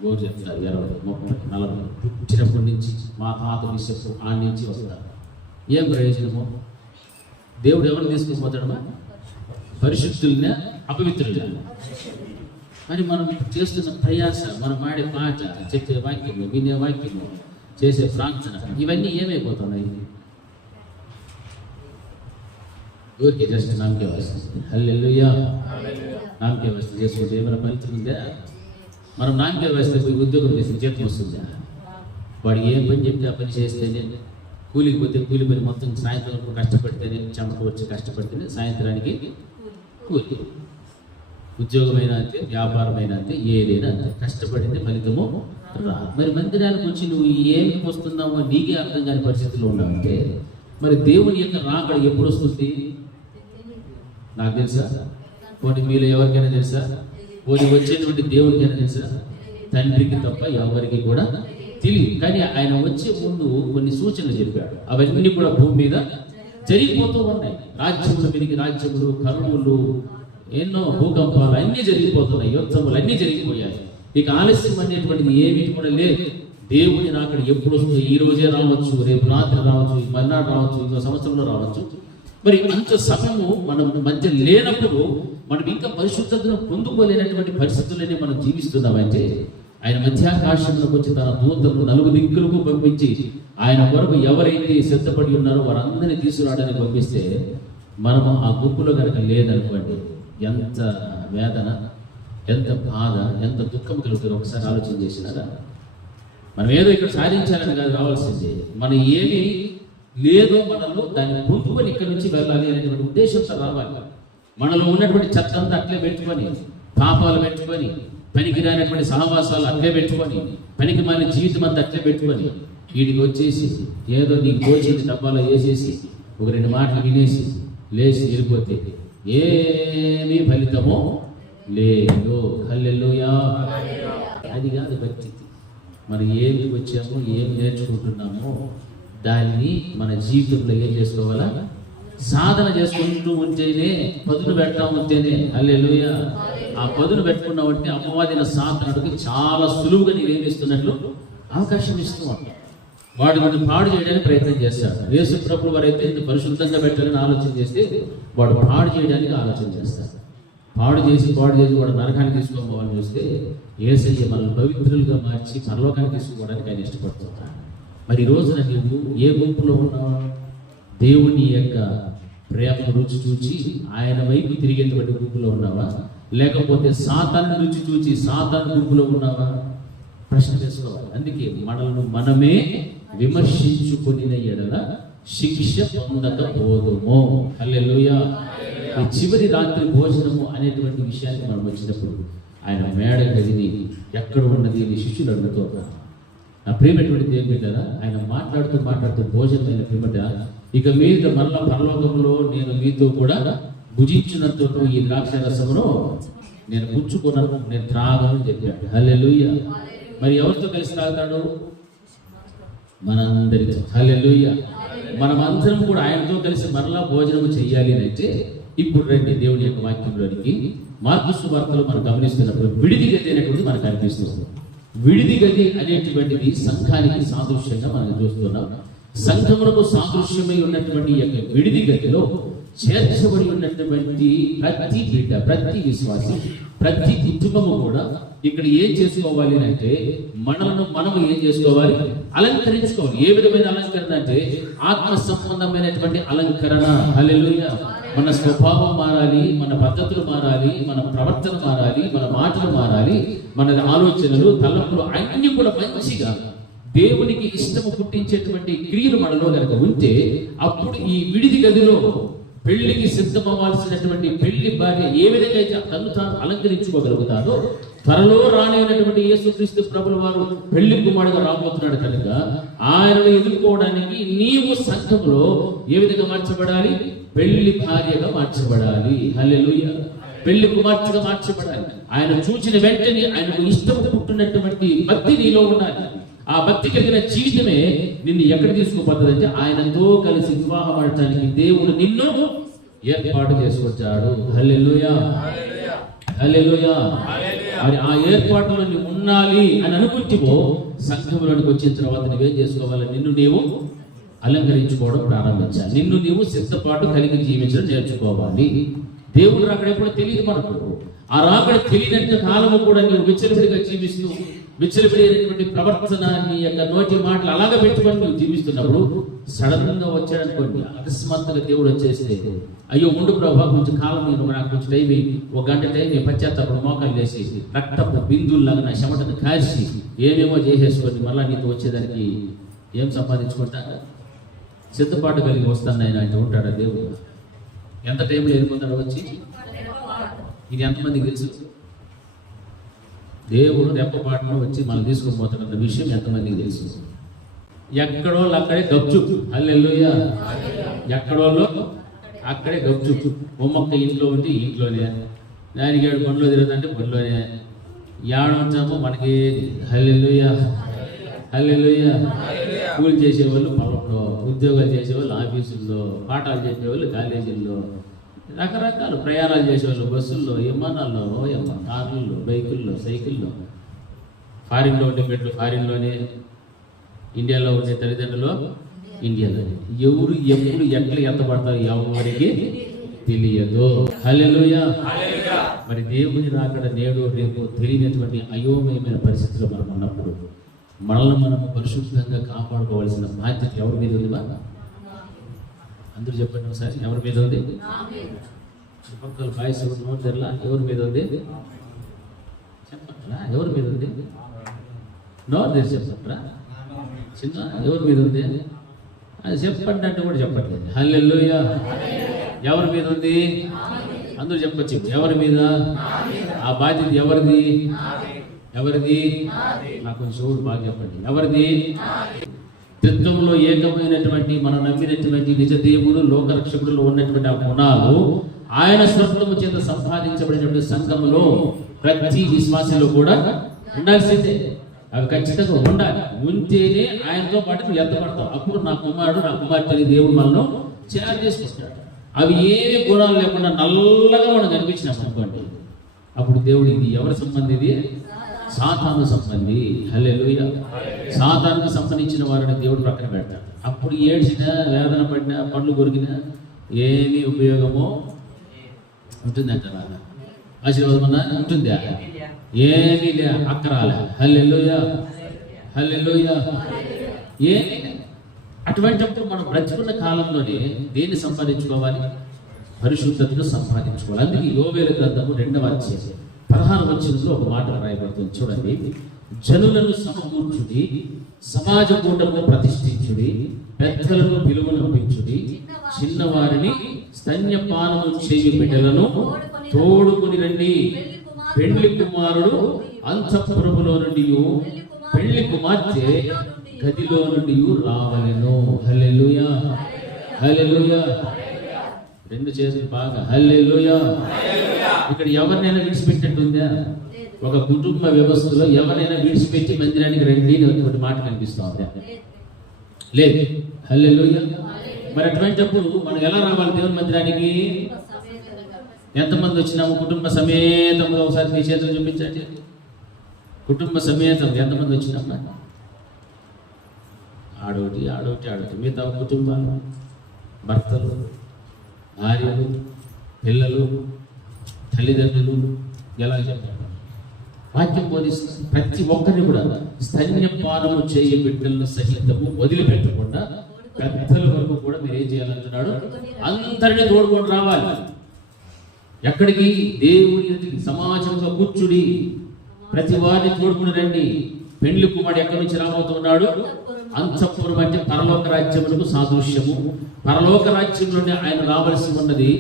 రోజు చెప్తారు 20, 30, 40 పుట్టినప్పటి నుంచి మా తాత విషయపు ఆ నుంచి వస్తారు. ఏం ప్రయోజనము? దేవుడు ఎవరు తీసుకుని పోతాడమా? పరిశుద్ధులనే అపవిత్రులే. కానీ మనం చేస్తున్న ప్రయాస, మనం వాడే పాట, చెప్పే వాక్యము, వినే వాక్యము, చేసే ప్రార్థన ఇవన్నీ ఏమైపోతున్నాయి? ఊరికే జస్ట్ నామకే వస్తుంది. హల్లెలూయా. నామకే వస్తుంది చేసుకుంటే ఏమైనా ఫలితం ఉందా? మనం నామకే వేస్తే పోయి ఉద్యోగం చేసి జీతం వస్తుందా? వాడు ఏ పని చెప్తే ఆ పని చేస్తేనే, కూలికి పోతే కూలి పని మొత్తం సాయంత్రం కష్టపడితేనే, చెమట వచ్చి కష్టపడితేనే సాయంత్రానికి కూలి. ఉద్యోగమైనా అంతే, వ్యాపారమైనా అంతే, ఏదైనా అంతే, కష్టపడింది ఫలితము రా. మరి మందిరానికి వచ్చి నువ్వు ఏమి వస్తున్నావో నీకే అర్థం కాని పరిస్థితుల్లో ఉన్నావంటే మరి దేవుని యొక్క రాకడ ఎప్పుడు వస్తుంది? నాకు తెలుసా? పోనీ మీలో ఎవరికైనా తెలుసా? పోనీ వచ్చేటువంటి దేవుడికైనా తెలుసా? తండ్రికి తప్ప ఎవరికి కూడా తెలియదు. కానీ ఆయన వచ్చే ముందు కొన్ని సూచనలు చెప్పాడు. అవన్నీ కూడా భూమి మీద జరిగిపోతూ ఉన్నాయి. రాజ్యముల మీదకి రాజ్యములు, కరువులు, ఎన్నో భూకంపాలు అన్నీ జరిగిపోతున్నాయి. యుద్ధములు అన్నీ జరిగిపోయాయి. ఇక ఆలస్యం అనేటువంటిది ఏమీ కూడా లేదు. దేవుని రాకడ ఎప్పుడు వస్తుందో? ఈ రోజే రావచ్చు, రేపు రాత్రి రావచ్చు, మర్నాడు రావచ్చు, ఇంకో సంవత్సరంలో రావచ్చు. మరి అంత సమయము మనం మధ్య లేనప్పుడు మనం ఇంకా పరిశుద్ధతను పొందుకోలేనటువంటి పరిస్థితులని మనం జీవిస్తున్నామంటే ఆయన మధ్యాకాశంలోకి వచ్చి తన దూతలను 4 దిక్కులకు పంపించి ఆయన కొరకు ఎవరైతే సిద్ధపడి ఉన్నారో వారందరినీ తీసుకురావడానికి పంపిస్తే మనము ఆ గుంపులో కనుక లేదనుకోండి ఎంత వేదన, ఎంత బాధ, ఎంత దుఃఖం కలుగుతుందో ఒకసారి ఆలోచన చేసినారా? మనం ఏదో ఇక్కడ సాధించాలని కాదు రావాల్సింది. మనం ఏమి లేదో మనలో దాన్ని పొందుకొని ఇక్కడి నుంచి వెళ్ళాలి అనేటువంటి ఉద్దేశంతో రావాలి. మనలో ఉన్నటువంటి చెత్త అంతా అట్లే పెట్టుకొని, పాపాలు పెట్టుకొని, పనికిరానటువంటి సహవాసాలు అట్లే పెట్టుకొని, పనికి మాలిన జీవితం అంతా అట్లే పెట్టుకొని వీడికి వచ్చేసి ఏదో నీకు తోచింది డబ్బాలో వేసేసి ఒక 2 మాటలు వినేసి లేచి వెళ్ళిపోతే ఏమీ ఫలితమో లేదు. హల్లెలూయా. అది కాదు భక్తి. మనం ఏమి వచ్చామో, ఏం నేర్చుకుంటున్నామో దాన్ని మన జీవితంలో ఏం చేసుకోవాలా? సాధన చేసుకుంటూ ఉంటేనే, పదును పెట్టా ఉంటేనే. హల్లెలూయా. ఆ పదును పెట్టుకున్నావంటే అపవాదిన సాధనకు చాలా సులువుగా నీవేమిస్తున్నట్లు అవకాశం ఇస్తూ ఉంటాం. వాడు వాడిని పాడు చేయడానికి ప్రయత్నం చేస్తాడు. యేసు ప్రభువు వారైతే ఇంత పరిశుద్ధంగా పెట్టాలని ఆలోచన చేస్తే వాడు పాడు చేయడానికి ఆలోచన చేస్తాడు. పాడు చేసి వాడు నరకానికి తీసుకోవాలని చూస్తే యేసయ్య మనల్ని పవిత్రులుగా మార్చి పరలోకానికి తీసుకోవడానికి ఆయన ఇష్టపడుతున్నాడు. మరి ఈ రోజున నువ్వు ఏ గుంపులో ఉన్నావా? దేవుని యొక్క ప్రేమను రుచి చూచి ఆయన వైపు తిరిగేటువంటి గుంపులో ఉన్నావా, లేకపోతే సాతాను రుచి చూచి సాతాను గుంపులో ఉన్నావా? ప్రశ్న చేసుకోవాలి. అందుకే మనమే విమర్శించుకుని ఎడల శిక్ష పొందకపోదుము. హల్లెలూయా. ఈ చివరి రాత్రి భోజనము అనేటువంటి విషయానికి మనం వచ్చినప్పుడు ఆయన మేడ గదిని ఎక్కడ ఉన్నది అని శిష్యులు అడుగుతున్నారు. నా ప్రియమైనటువంటి దేవుని బిడ్డలారా, ఆయన మాట్లాడుతూ భోజనమైన ప్రియమిట, ఇక మీద మరలా పరలోకంలో నేను మీతో కూడా భుజించినంత ఈ ద్రాక్ష రసమును నేను పుచ్చుకున్నాను, నేను త్రాగను చెప్పాడు. హల్లెలూయా. మరి ఎవరితో కలిసి తాగుతాడు? మనందరితో. హల్లెలూయా. మనమందరం కూడా ఆయనతో కలిసి మరలా భోజనము చెయ్యాలి అని అంటే ఇప్పుడు రండి దేవుని యొక్క వాక్యంలోనికి. మార్కు సువార్తలో మనం గమనిస్తున్నప్పుడు విడిది గది అనేటువంటిది మనకు అనిపిస్తుంది. విడిది గది అనేటువంటిది సంఘానికి సాదృశ్యంగా మనం చూస్తున్నాం. సంఘములకు సాదృశ్యమై ఉన్నటువంటి యొక్క విడిది గదిలో చేర్చబడి ఉన్నటువంటి ప్రతి బిడ్డ, ప్రతి విశ్వాసి, ప్రతి కుటుంబము కూడా ఇక్కడ ఏం చేసుకోవాలి అంటే మనము ఏం చేసుకోవాలి? అలంకరించుకోవాలి. ఏ విధమైన అలంకరణ అంటే ఆత్మ సంబంధమైనటువంటి అలంకరణ. హల్లెలూయా. మన స్వభావం మారాలి, మన పద్ధతులు మారాలి, మన ప్రవర్తన మారాలి, మన మాటలు మారాలి, మన ఆలోచనలు, తలంపులు అన్ని కూడా మంచిగా దేవునికి ఇష్టము పుట్టించేటువంటి క్రియలు మనలో కనుక ఉంటే అప్పుడు ఈ విడిది గదిలో పెళ్లికి సిద్ధమవ్వాల్సినటువంటి పెళ్లి భార్య ఏ విధంగా అయితే తను తాను అలంకరించుకోగలుగుతాడో త్వరలో రానైనటువంటి యేసుక్రీస్తు ప్రభుల వారు పెళ్లి కుమారుడుగా రాబోతున్నాడు కనుక ఆయనను ఎదుర్కోవడానికి నీవు సంఘంలో ఏ విధంగా మార్చబడాలి? పెళ్లి భార్యగా మార్చబడాలి. హల్లెలూయా. పెళ్లి కుమార్తెగా మార్చబడాలి. ఆయన చూచిన వెంటనే ఆయనకు ఇష్టం పుట్టినటువంటి భక్తి నీలో ఉండాలి. ఆ భక్తి కలిగిన జీవితమే నిన్ను ఎక్కడ తీసుకుపోతుందంటే ఆయనతో కలిసి వివాహం ఆడటానికి దేవుడు నిన్ను ఏర్పాటు చేసుకొచ్చాడు. హల్లెలూయా. హల్లెలూయా. మరి ఆ ఏర్పాటులో నువ్వు ఉండాలి అని అనుకుంటేవో సంఘంలోనికి వచ్చిన తర్వాత నువ్వేం చేసుకోవాలి? నిన్ను నీవు అలంకరించుకోవడం ప్రారంభించాలి. నిన్ను నీవు సిద్ధపాటు కలిగి జీవించడం నేర్చుకోవాలి. దేవుడు రాకడ ఎప్పుడో తెలియదు మనకు. ఆ రాకడ తెలియనంత కాలము కూడా నీవు విచ్చలవిడిగా జీవిస్తూ విచ్చలవిడైనటువంటి ప్రవర్తన, నీ యొక్క నోటి మాటలు అలాగే పెట్టుకొని నువ్వు జీవిస్తున్నప్పుడు సడన్ గా వచ్చాడనుకోండి, అకస్మాత్తుగా దేవుడు వచ్చేస్తే అయ్యో ఉండు ప్రభా కొంచెం కాలం నాకు కొంచెం టైం, ఒక గంట టైం పశ్చాత్తాపడు మోకాలు వేసి రక్తపు బిందుల్లాగా నా చెమటను కాల్చి ఏమేమో చేసేసుకొని మళ్ళా నీతో వచ్చేదానికి ఏం సంపాదించుకుంటా? సిద్ధపాటు కలిగి వస్తాను ఆయన అంటే ఉంటాడా దేవుడు? ఎంత టైంలో వెళ్ళిపోతాడో వచ్చి? ఇది ఎంతమందికి తెలుసు? దేవుడు రెప్పపాటులో వచ్చి మనం తీసుకొని పోతాడన్న విషయం ఎంతమందికి తెలుసు? ఎక్కడోళ్ళు అక్కడే గప్చుప్. హల్లెలూయా. ఎక్కడోళ్ళు అక్కడే గప్చుప్. మొక్క ఇంట్లో ఉంటే ఇంట్లోనే, దానికి 7 పనులు తిరుగుతుంటే పనిలోనే, ఏడుంటామో మనకి. హల్లెలూయా. హల్లెలూయా. స్కూల్ చేసేవాళ్ళు పొలంలో, ఉద్యోగాలు చేసేవాళ్ళు ఆఫీసుల్లో, పాఠాలు చేసేవాళ్ళు కాలేజీల్లో, రకరకాల ప్రయాణాలు చేసేవాళ్ళు బస్సుల్లో, విమానాల్లో, కార్లలో, బైకుల్లో, సైకిల్లో. ఫారిన్లో ఉండే బిడ్డలు ఫారిన్లోనే, ఇండియాలో ఉండే తల్లిదండ్రులు ఇండియాలోనే. ఎవరు ఎప్పుడు ఎట్లా ఎంత పడతారు ఎవరికి తెలియదు. హల్లెలూయా. మరి దేవుని రాకడ నేడు రేపు తెలియనటువంటి అయోమయమైన పరిస్థితుల్లో మనం ఉన్నప్పుడు మనల్ని మనము పరిశుద్ధంగా కాపాడుకోవాల్సిన బాధ్యత ఎవరి మీద ఉంది? అందరూ చెప్పండి ఒకసారి, ఎవరి మీద ఉంది? చుట్టుపక్కల బాయ్స్ నోట్లా ఎవరి మీద ఉంది చెప్పట్రా? ఎవరి మీద ఉంది? నోరు తెరిచి చెప్పట్రా? చిన్న ఎవరి మీద ఉంది? అది చెప్పండి అంటే కూడా చెప్పట్లేదు. హల్లెలూయా. ఎవరి మీద ఉంది? అందరూ చెప్పచ్చు. ఎవరి మీద? ఆ బాధ్యత ఎవరిది? ఎవరిది? నాకు కొంచెం బాగా చెప్పండి. ఎవరిది? త్రిత్వంలో ఏకమైనటువంటి మనం నమ్మినటువంటి నిజ దేవుడు లోకరక్షకుడులో ఉన్నటువంటి ఆ గుణాలు ఆయన స్వత్వము చేత సంపాదించబడినటువంటి సంఘములో ప్రతి విశ్వాసంలో కూడా ఉండాల్సిందే. అవి ఖచ్చితంగా ఉండాలి. ఉంటేనే ఆయనతో పాటు నువ్వు ఎత్తపడతావు. అప్పుడు నా కుమారుడు నా కుమార్తెని దేవుడు మనలో చేయాలి చేసుకొస్తాడు. అవి ఏ గుణాలు లేకుండా నల్లగా మనం కనిపించినాం అనుకోండి, అప్పుడు దేవుడు ఇది ఎవరి సంబంధం? ఇది సాతాను సంబంధి. హల్లెలూయా. సాతానుకు సంబంధించిన వారిని దేవుడు ప్రక్కన పెడతాడు. అప్పుడు ఏడ్చినా, వేదన పడినా, పండ్లు కొరికినా ఏమి ఉపయోగమో ఉంటుందంట. ఆశీర్వాదం ఉంటుందా? ఏమీ లే, అక్కరాలే. హల్లెలూయా, హల్లెలూయా. ఏమీ లే. అటువంటిప్పుడు మనం బ్రతుకున్న కాలంలోనే దేన్ని సంపాదించుకోవాలి? పరిశుద్ధతను సంపాదించుకోవాలి. అందుకే యోవేలు గ్రంథము 2వ అధ్యాయం 16వ వచనంలో ఒక మాట రాయబడుతుంది, చూడండి. జనులను సమకూర్చుడి, సమాజ కూటము ప్రతిష్ఠించుడి, పెద్దలను పిలువనంపించుడి, చిన్నవారిని స్తన్యపానము చేయు బిడ్డలను తోడుకొని రండి. పెళ్లి కుమారుడు అంతఃపురములో నుండి, పెళ్లి కుమార్తె గదిలో నుండి రావలెను. హల్లెలూయా, హల్లెలూయా. రెండు చేతులు బాగా హల్లెలూయా. ఇక్కడ ఎవరినైనా విడిచిపెట్టినట్టుందా? ఒక కుటుంబ వ్యవస్థలో ఎవరైనా విడిచిపెట్టి మందిరానికి రండి అనేటువంటి మాట కనిపిస్తా ఉందా? లేదు. హల్లెలూయా. మరి అటువంటిప్పుడు మనం ఎలా రావాలి దేవుని మందిరానికి? ఎంతమంది వచ్చినాము కుటుంబ సమేతంగా? ఒకసారి మీ చేతులు చూపించండి. కుటుంబ సమేతం ఎంతమంది వచ్చినామా? ఆడోటి ఆడోటి ఆడోటి. మిగతా కుటుంబాలు, భర్తలు, భార్యలు, పిల్లలు, తల్లిదండ్రులు, ఎలా చెప్పారు? వాక్యం బోధిస్తుంది. ప్రతి ఒక్కరిని కూడా స్తన్యపానము చేయ బిడ్డలను సహితము వదిలిపెట్టకుండా పెద్దల వరకు కూడా మీరు ఏం చేయాలంటున్నాడు? అందరినీ తోడుకొని రావాలి. ఎక్కడికి? దేవుని సమాజంలో కూర్చుడి, ప్రతి వారిని తోడుకుని రండి. పెండ్లి కుమారుడు ఎక్కడి నుంచి రాబోతున్నాడు? అంతఃపురం అంటే పరలోక రాజ్యములకు సాదృశ్యము. పరలోక రాజ్యంలోనే ఆయన రావాల్సి ఉన్నది.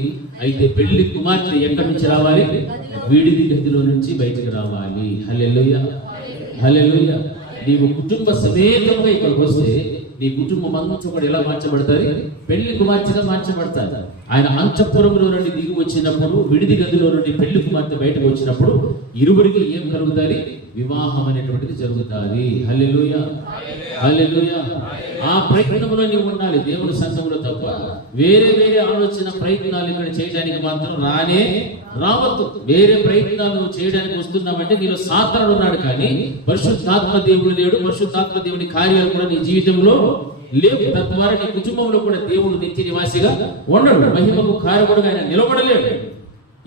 అయితే పెళ్లి కుమార్తె ఎక్కడి నుంచి రావాలి? విడిది గదిలో నుంచి బయటకు రావాలి. హల్లెలూయా, హల్లెలూయా. నీవు కుటుంబ సమేతంగా ఇక్కడికి వస్తే నీ కుటుంబం అంతా కూడా ఎలా మార్చబడతారు? పెళ్లి కుమార్తెగా మార్చబడతారు. ఆయన అంతఃపురంలో నుండి దిగి వచ్చినప్పుడు, విడిది గదిలో నుండి పెళ్లి కుమార్తె బయటకు వచ్చినప్పుడు ఇరువురికి ఏం కలుగుతాయి? వివాహం అనేటువంటిది జరుగుతుంది. హల్లెలూయా, హల్లెలూయా. ఆ ప్రయత్నంలో నీవు ఉండాలి దేవుని సంఘంలో తప్ప వేరే వేరే ఆలోచన ప్రయత్నాలు ఇక్కడ చేయడానికి మాత్రం రావద్దు. వేరే ప్రయత్నాలు నువ్వు చేయడానికి వస్తున్నావంటే నీలో సాతానుడు ఉన్నాడు, కానీ పరిశుద్ధాత్మ దేవుడు లేడు. పరిశుద్ధాత్మ దేవుని కార్యాలు కూడా నీ జీవితంలో లేవు. తద్వారా నీ కుటుంబంలో కూడా దేవుడు నిత్య నివాసిగా ఉండడు. మహిమకు కారకుడుగా ఆయన నిలబడలేడు.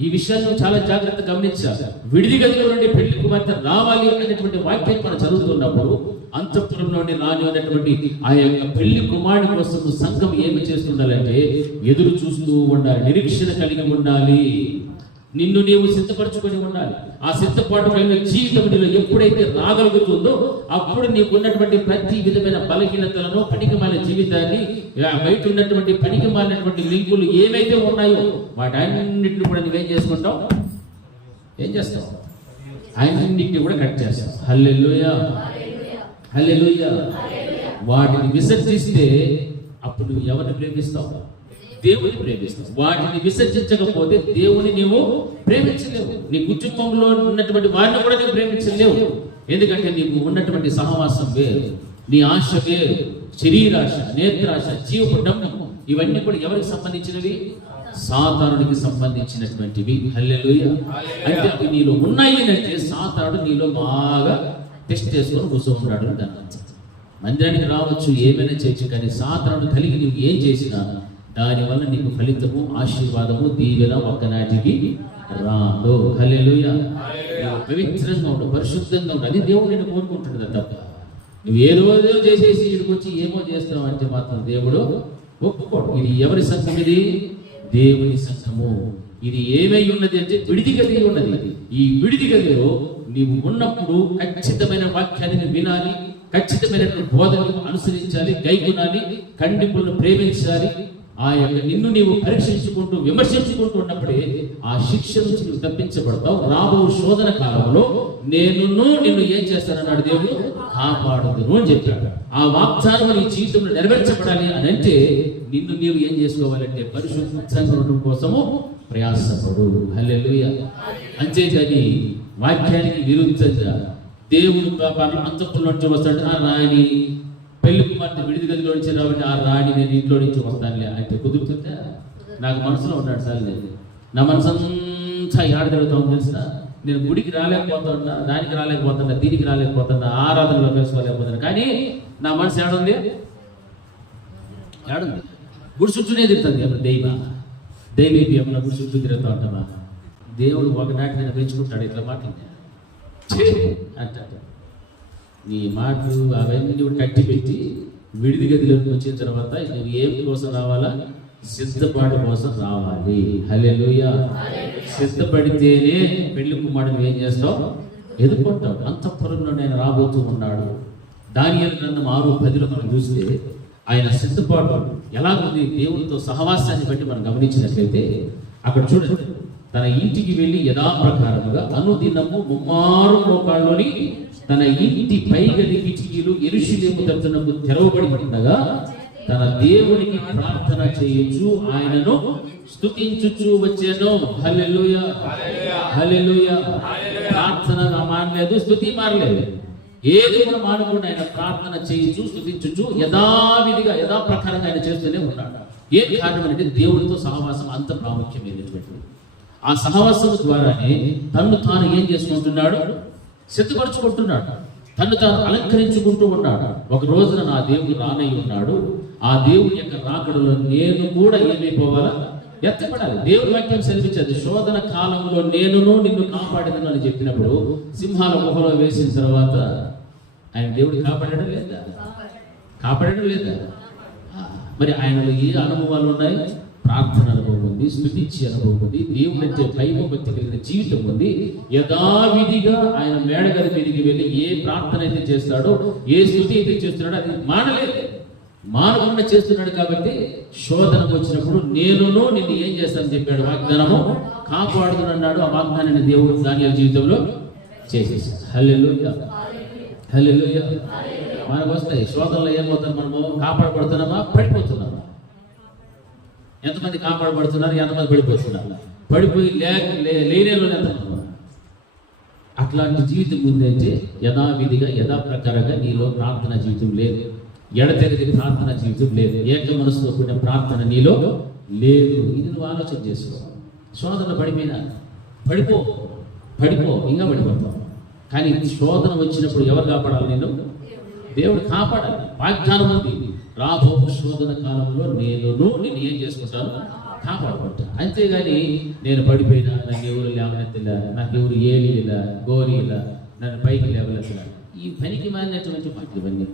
ఈ విషయాన్ని చాలా జాగ్రత్తగా గమనించాలి. విడిది గదిలో నుండి పెళ్లి కుమార్తె రావాలి అనేటువంటి వాక్యం మనం చదువుతున్నప్పుడు అంతఃపురంలోని రాని అనేటువంటి ఆ యొక్క పెళ్లి కుమారుడి కోసం సంఘం ఏమి చేస్తుండాలంటే ఎదురు చూస్తూ ఉండాలి, నిరీక్షణ కలిగి ఉండాలి. నిన్ను నీవు సిద్ధపరచుకొని ఉండాలి. ఆ సిద్ధపాటు కలిగిన జీవితం నీలో ఎప్పుడైతే రాగలుగుతుందో అప్పుడు నీకు ఉన్నటువంటి ప్రతి విధమైన బలహీనతలను, పనికిమాలిన జీవితాన్ని, బయట ఉన్నటువంటి పనికిమాలినటువంటి లింకులు ఏమైతే ఉన్నాయో వాటన్నిటిని కూడా నువ్వేం చేసుకుంటావు? ఏం చేస్తావు? అన్నింటినీ కూడా కట్ చేస్తావు. హల్లెలూయా, హల్లెలూయా. వాటిని విసర్జిస్తే అప్పుడు నువ్వు ఎవరిని ప్రేమిస్తావు? దేవుని ప్రేమిస్తావు. వాటిని విసర్జించకపోతే దేవుని నీవు ప్రేమించలేవు. నీ కుటుంబంలో ఉన్నటువంటి వారిని కూడా నీవు ప్రేమించలేవు. ఎందుకంటే నీకు ఉన్నటువంటి సహవాసం వేరు, నీ ఆశ వేరు. శరీరాశ, నేత్రాశ, జీవపుటం ఇవన్నీ కూడా ఎవరికి సంబంధించినవి? సాతానుడికి సంబంధించినటువంటివి. హల్లెలూయా. అంటే అవి నీలో ఉన్నాయి అంటే సాతానుడు నీలో బాగా టెస్ట్ చేసుకొని కూర్చోన్నాడు. దాని మందిరానికి రావచ్చు, ఏమైనా చేయొచ్చు, కానీ సాతానుడు కలిగి నీవు ఏం చేసినా దానివల్ల నీకు ఫలితము, ఆశీర్వాదము, దీవెన ఒక్కనాటికి రాదు. హల్లెలూయా. పవిత్రంగా ఉండు, పరిశుద్ధంగా ఉండు. అది దేవుడు నేను కోరుకుంటున్నది తప్ప నువ్వు ఏ రోజో చేసేసి ఇక్కడికి వచ్చి ఏమో చేస్తావు అంటే మాత్రం దేవుడు ఒప్పుకోడు. ఇది ఎవరి సంఘం? ఇది దేవుని సంఘము. ఇది ఏమై ఉన్నది అంటే విడిది గది ఉన్నది. ఈ విడిది గదిలో నీవు ఉన్నప్పుడు ఖచ్చితమైన వాక్యాన్ని వినాలి, ఖచ్చితమైన బోధనను అనుసరించాలి, గైకొనాలి, ఖండితులను ప్రేమించాలి. ఆ యొక్క నిన్ను నీవు పరీక్షించుకుంటూ విమర్శించుకుంటూ ఉన్నప్పుడే ఆ శిక్ష నుంచి నువ్వు తప్పించబడతావు. రాబో శోధన కాలంలో నిన్ను ఏం చేస్తానన్నాడు? దేవుడు కాపాడుదును అని చెప్పాడు. ఆ వాగ్దానం నీ జీవితంలో నెరవేర్చబడాలి అని అంటే నిన్ను నీవు ఏం చేసుకోవాలంటే పరిశుద్ధంగా ఉండడం కోసము ప్రయాసపడు. హల్లెలూయా. అంతేగాని వాక్యానికి విరుద్ధంగా దేవుడు అంతఃపురం నుంచి వస్తాడు, ఆ రాణి పెళ్లి కుమార్తె విడిది గదిలో నుంచి రాబట్టి ఆ రాణి నేను ఇంట్లో నుంచి వస్తానులే అంటే కుదురుతుందా? నాకు మనసులో ఉన్నాడు సార్, లేదు నా మనసు అంతా ఏడ తిరుగుతామని తెలుసా? నేను గుడికి రాలేకపోతున్నా, దానికి రాలేకపోతున్నా, దీనికి రాలేకపోతున్నా, ఆరాధనలో కలుసుకోలేకపోతున్నా, కానీ నా మనసు ఏడుంది? గుడి చుట్టూనే తిరుగుతుంది. ఏమన్నా దైవీ ఏమన్నా గుడి చుట్టూ తిరుగుతూ ఉంటామా? దేవుడు ఒకనాటి నేను పెంచుకుంటాడు ఇట్లా మాట్లాడి అంట. నీ మాటలు అవన్నీ కూడా కట్టి పెట్టి విడిది గదిలోకి వచ్చిన తర్వాత నువ్వు ఏం కోసం రావాలా? సిద్ధపాటు కోసం రావాలి. హల్లెలూయా. సిద్ధపడితేనే పెళ్లి కుమారుడు ఏం చేస్తావు? ఎదుర్కొంటావు. అంతఃపురంలో నేను రాబోతూ ఉన్నాడు. దానియేలు గ్రంథం 6:10 మనం చూస్తే ఆయన సిద్ధపాటు ఎలా ఉంది దేవునితో సహవాసాన్ని బట్టి మనం గమనించినట్లయితే అక్కడ చూడండి, తన ఇంటికి వెళ్ళి యథాప్రకారముగా అనుదినము 3 మోకాళ్ళలోని తన ఇంటి పైగది కిటికీలు యెరూషలేము తలుపునకు తెరవబడి ఉండగా తన దేవునికి ప్రార్థన చేయొచ్చు, ఆయనను స్తుతించుచు వచ్చెను. హల్లెలూయా, హల్లెలూయా. ప్రార్థన మానలేదు, స్తుతి మారలేదు, ఏది కూడా మానకుండా ఆయన ప్రార్థన చేయొచ్చు, స్తుతించుచు యథావిధిగా యథాప్రకారంగా ఆయన చేస్తూనే ఉన్నాడు. ఏ కారణం అంటే దేవుడితో సహవాసం అంత ప్రాముఖ్యమైనటువంటి ఆ సహవాసం ద్వారానే తను తాను ఏం చేసుకుంటున్నాడు? సిద్ధపరచుకుంటున్నాడు, తను తాను అలంకరించుకుంటూ ఉన్నాడు. ఒక రోజున నా దేవుడు రానై ఉన్నాడు, ఆ దేవుని యొక్క రాకడలో నేను కూడా ఏమైపోవాలా? ఎత్తపడాలి. దేవుడి వాక్యం సెలవించదు, శోధన కాలంలో నేనును నిన్ను కాపాడేదను అని చెప్పినప్పుడు సింహాల గుహలో వేసిన తర్వాత ఆయన దేవుడు కాపాడడం లేదా? కాపాడడం లేదా? మరి ఆయనలో ఏ అనుభవాలు ఉన్నాయి? ప్రార్థన అనుభవం ఉంది, స్తుతించే అనుభవం ఉంది, దేవుని అంటే భయభక్తి కలిగిన జీవితం ఉంది. యథావిధిగా ఆయన మేడగది మీదకి వెళ్ళి ఏ ప్రార్థన అయితే చేస్తాడో, ఏ స్తుతి అయితే చేస్తున్నాడో అది మానకుండా చేస్తున్నాడు. కాబట్టి శోధన వచ్చినప్పుడు నేనును నిన్ను ఏం చేస్తానని చెప్పాడు, వాగ్దానము కాపాడుతున్నాడు. ఆ వాగ్దానాన్ని దేవుడు దానియేలు జీవితంలో చేసేసాడు. హల్లెలూయా, హల్లెలూయా. మనకు వస్తాయి శోధనలో ఏమవుతారు? మనము కాపాడబడుతున్నామా, పడిపోతున్నామా? ఎంతమంది కాపాడబడుతున్నారు, ఎంతమంది పడిపోతున్నారు? పడిపోయి లేనేలో ఎంతమంది? అట్లాంటి జీవితం ఉందంటే యథావిధిగా యథాప్రకారంగా నీలో ప్రార్థన జీవితం లేదు, ఎడతెగని ప్రార్థన జీవితం లేదు, ఏక మనసుతో కూడిన ప్రార్థన నీలో లేదు. ఇది నువ్వు ఆలోచన చేసుకో. శోధన పడిపోయినా పడిపో ఇంకా పడిపోతావు. కానీ శోధన వచ్చినప్పుడు ఎవరు కాపాడాలి? నేను దేవుడు కాపాడాలి. వాగ్దానం ఉంది, రాబో శోధన కాలంలో నేను నిన్ను ఏం చేసుకుంటాను? కాపాడుకుంటాను. అంతేగాని నేను పడిపోయినా, నాకు ఎవరు లేవనెత్తలా, నాకు ఎవరు ఏలిలా గోరీలా, నన్ను పైకి లేవనెత్తలా, ఈ పనికి మారినటువంటి మాటలు ఇవన్నీ.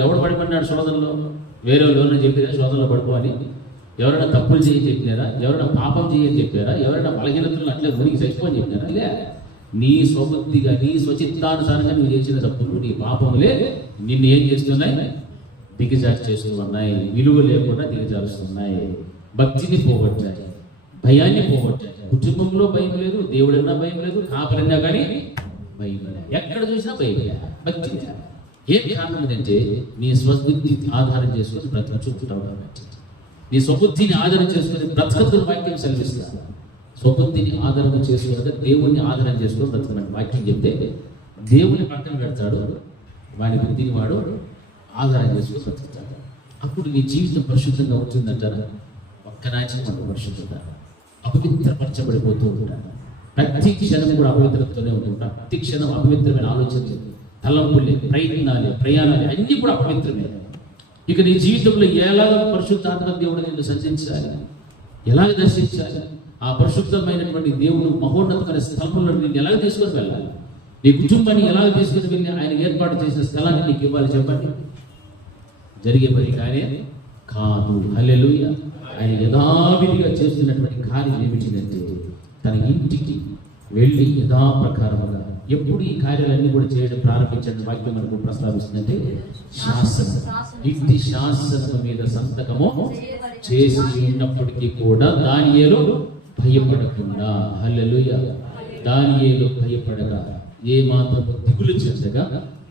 ఎవడు పడిపోయినాడు శోధనలో? వేరే ఎవరైనా చెప్పారా శోధనలో పడిపోవాలి? ఎవరైనా తప్పులు చేయని చెప్పినారా? ఎవరైనా పాపం చేయని చెప్పారా? ఎవరైనా బలహీనతలు అట్లే మునిగి చచ్చిపోని చెప్పినారా? లే. నీ స్వబుద్ధిగా నీ స్వచిత్తానుసారంగా నువ్వు చేసిన తప్పులు, నీ పాపములే నిన్ను ఏం చేస్తున్నాయి? దిగజారు చేస్తూ ఉన్నాయి, విలువ లేకుండా దిగజారుస్తున్నాయి, భక్తిని పోగొట్టాయి, భయాన్ని పోగొట్టాయి. కుటుంబంలో భయం లేదు, దేవుడన్నా భయం లేదు, కాపరన్నా కానీ భయం లేదు, ఎక్కడ చూసినా భయం లేదు, భక్తి లేదు. ఏం కారణం ఏంటంటే నీ స్వబుద్ధి ఆధారం చేసుకొని బ్రతకచుకుంటావు కాబట్టి. నీ స్వబుద్ధిని ఆధారం చేసుకొని బ్రతకద్దు వాక్యం సెలవిస్తా. స్వబుద్ధిని ఆధారం చేసుకుని దేవుణ్ణి ఆధారం చేసుకొని బ్రతకమని వాక్యం చెప్తే దేవుని పక్కన పెడతాడు, వాడి బుద్ధిని వాడు ఆధారం చేసుకొని బ్రతుకుతాడు. అప్పుడు నీ జీవితం పరిశుద్ధంగా ఉంటుందంటారా? ఒక్కనాచి మనం పరిశుద్ధత అపవిత్రపరచబడిపోతూ ఉంటాడు. ప్రతి క్షణం కూడా అపవిత్రతతోనే ఉంటుంది. ప్రతి క్షణం అపవిత్రమైన ఆలోచనలు, తలంపులే, ప్రయత్నాలే, ప్రయాణాలే అన్నీ కూడా అపవిత్రమే. ఇక నీ జీవితంలో ఎలాగ పరిశుద్ధాత్మ దేవుడు నిన్ను సంధించాలి, ఎలాగ దర్శించాలి? ఆ పరిశుద్ధమైనటువంటి దేవుడు మహోన్నతమైన స్థలంలో నిన్ను ఎలాగ తీసుకొని వెళ్ళాలి? నీ కుటుంబాన్ని ఎలాగ తీసుకుని వెళ్ళి ఆయన ఏర్పాటు చేసిన స్థలాన్ని నీకు ఇవ్వాలి? చెప్పండి. జరిగే పని కానీ కాదు. హల్లెలూయా. ఆయన యథావిధిగా చేస్తున్నటువంటి కార్యం ఏమిటిదంటే తన ఇంటికి వెళ్ళి యథాప్రకారముగా ఎప్పుడు ఈ కార్యాలన్నీ కూడా చేయడం ప్రారంభించిన వాక్యం మనకు ప్రస్తావిస్తుందంటే శాసనం. ఇంటి శాసనం మీద సంతకము చేసి ఉన్నప్పటికీ కూడా దానియేలు భయపడకుండా, హల్లెలూయా, దానియేలు భయపడగా, ఏ మాత్రం దిగులు చెందగా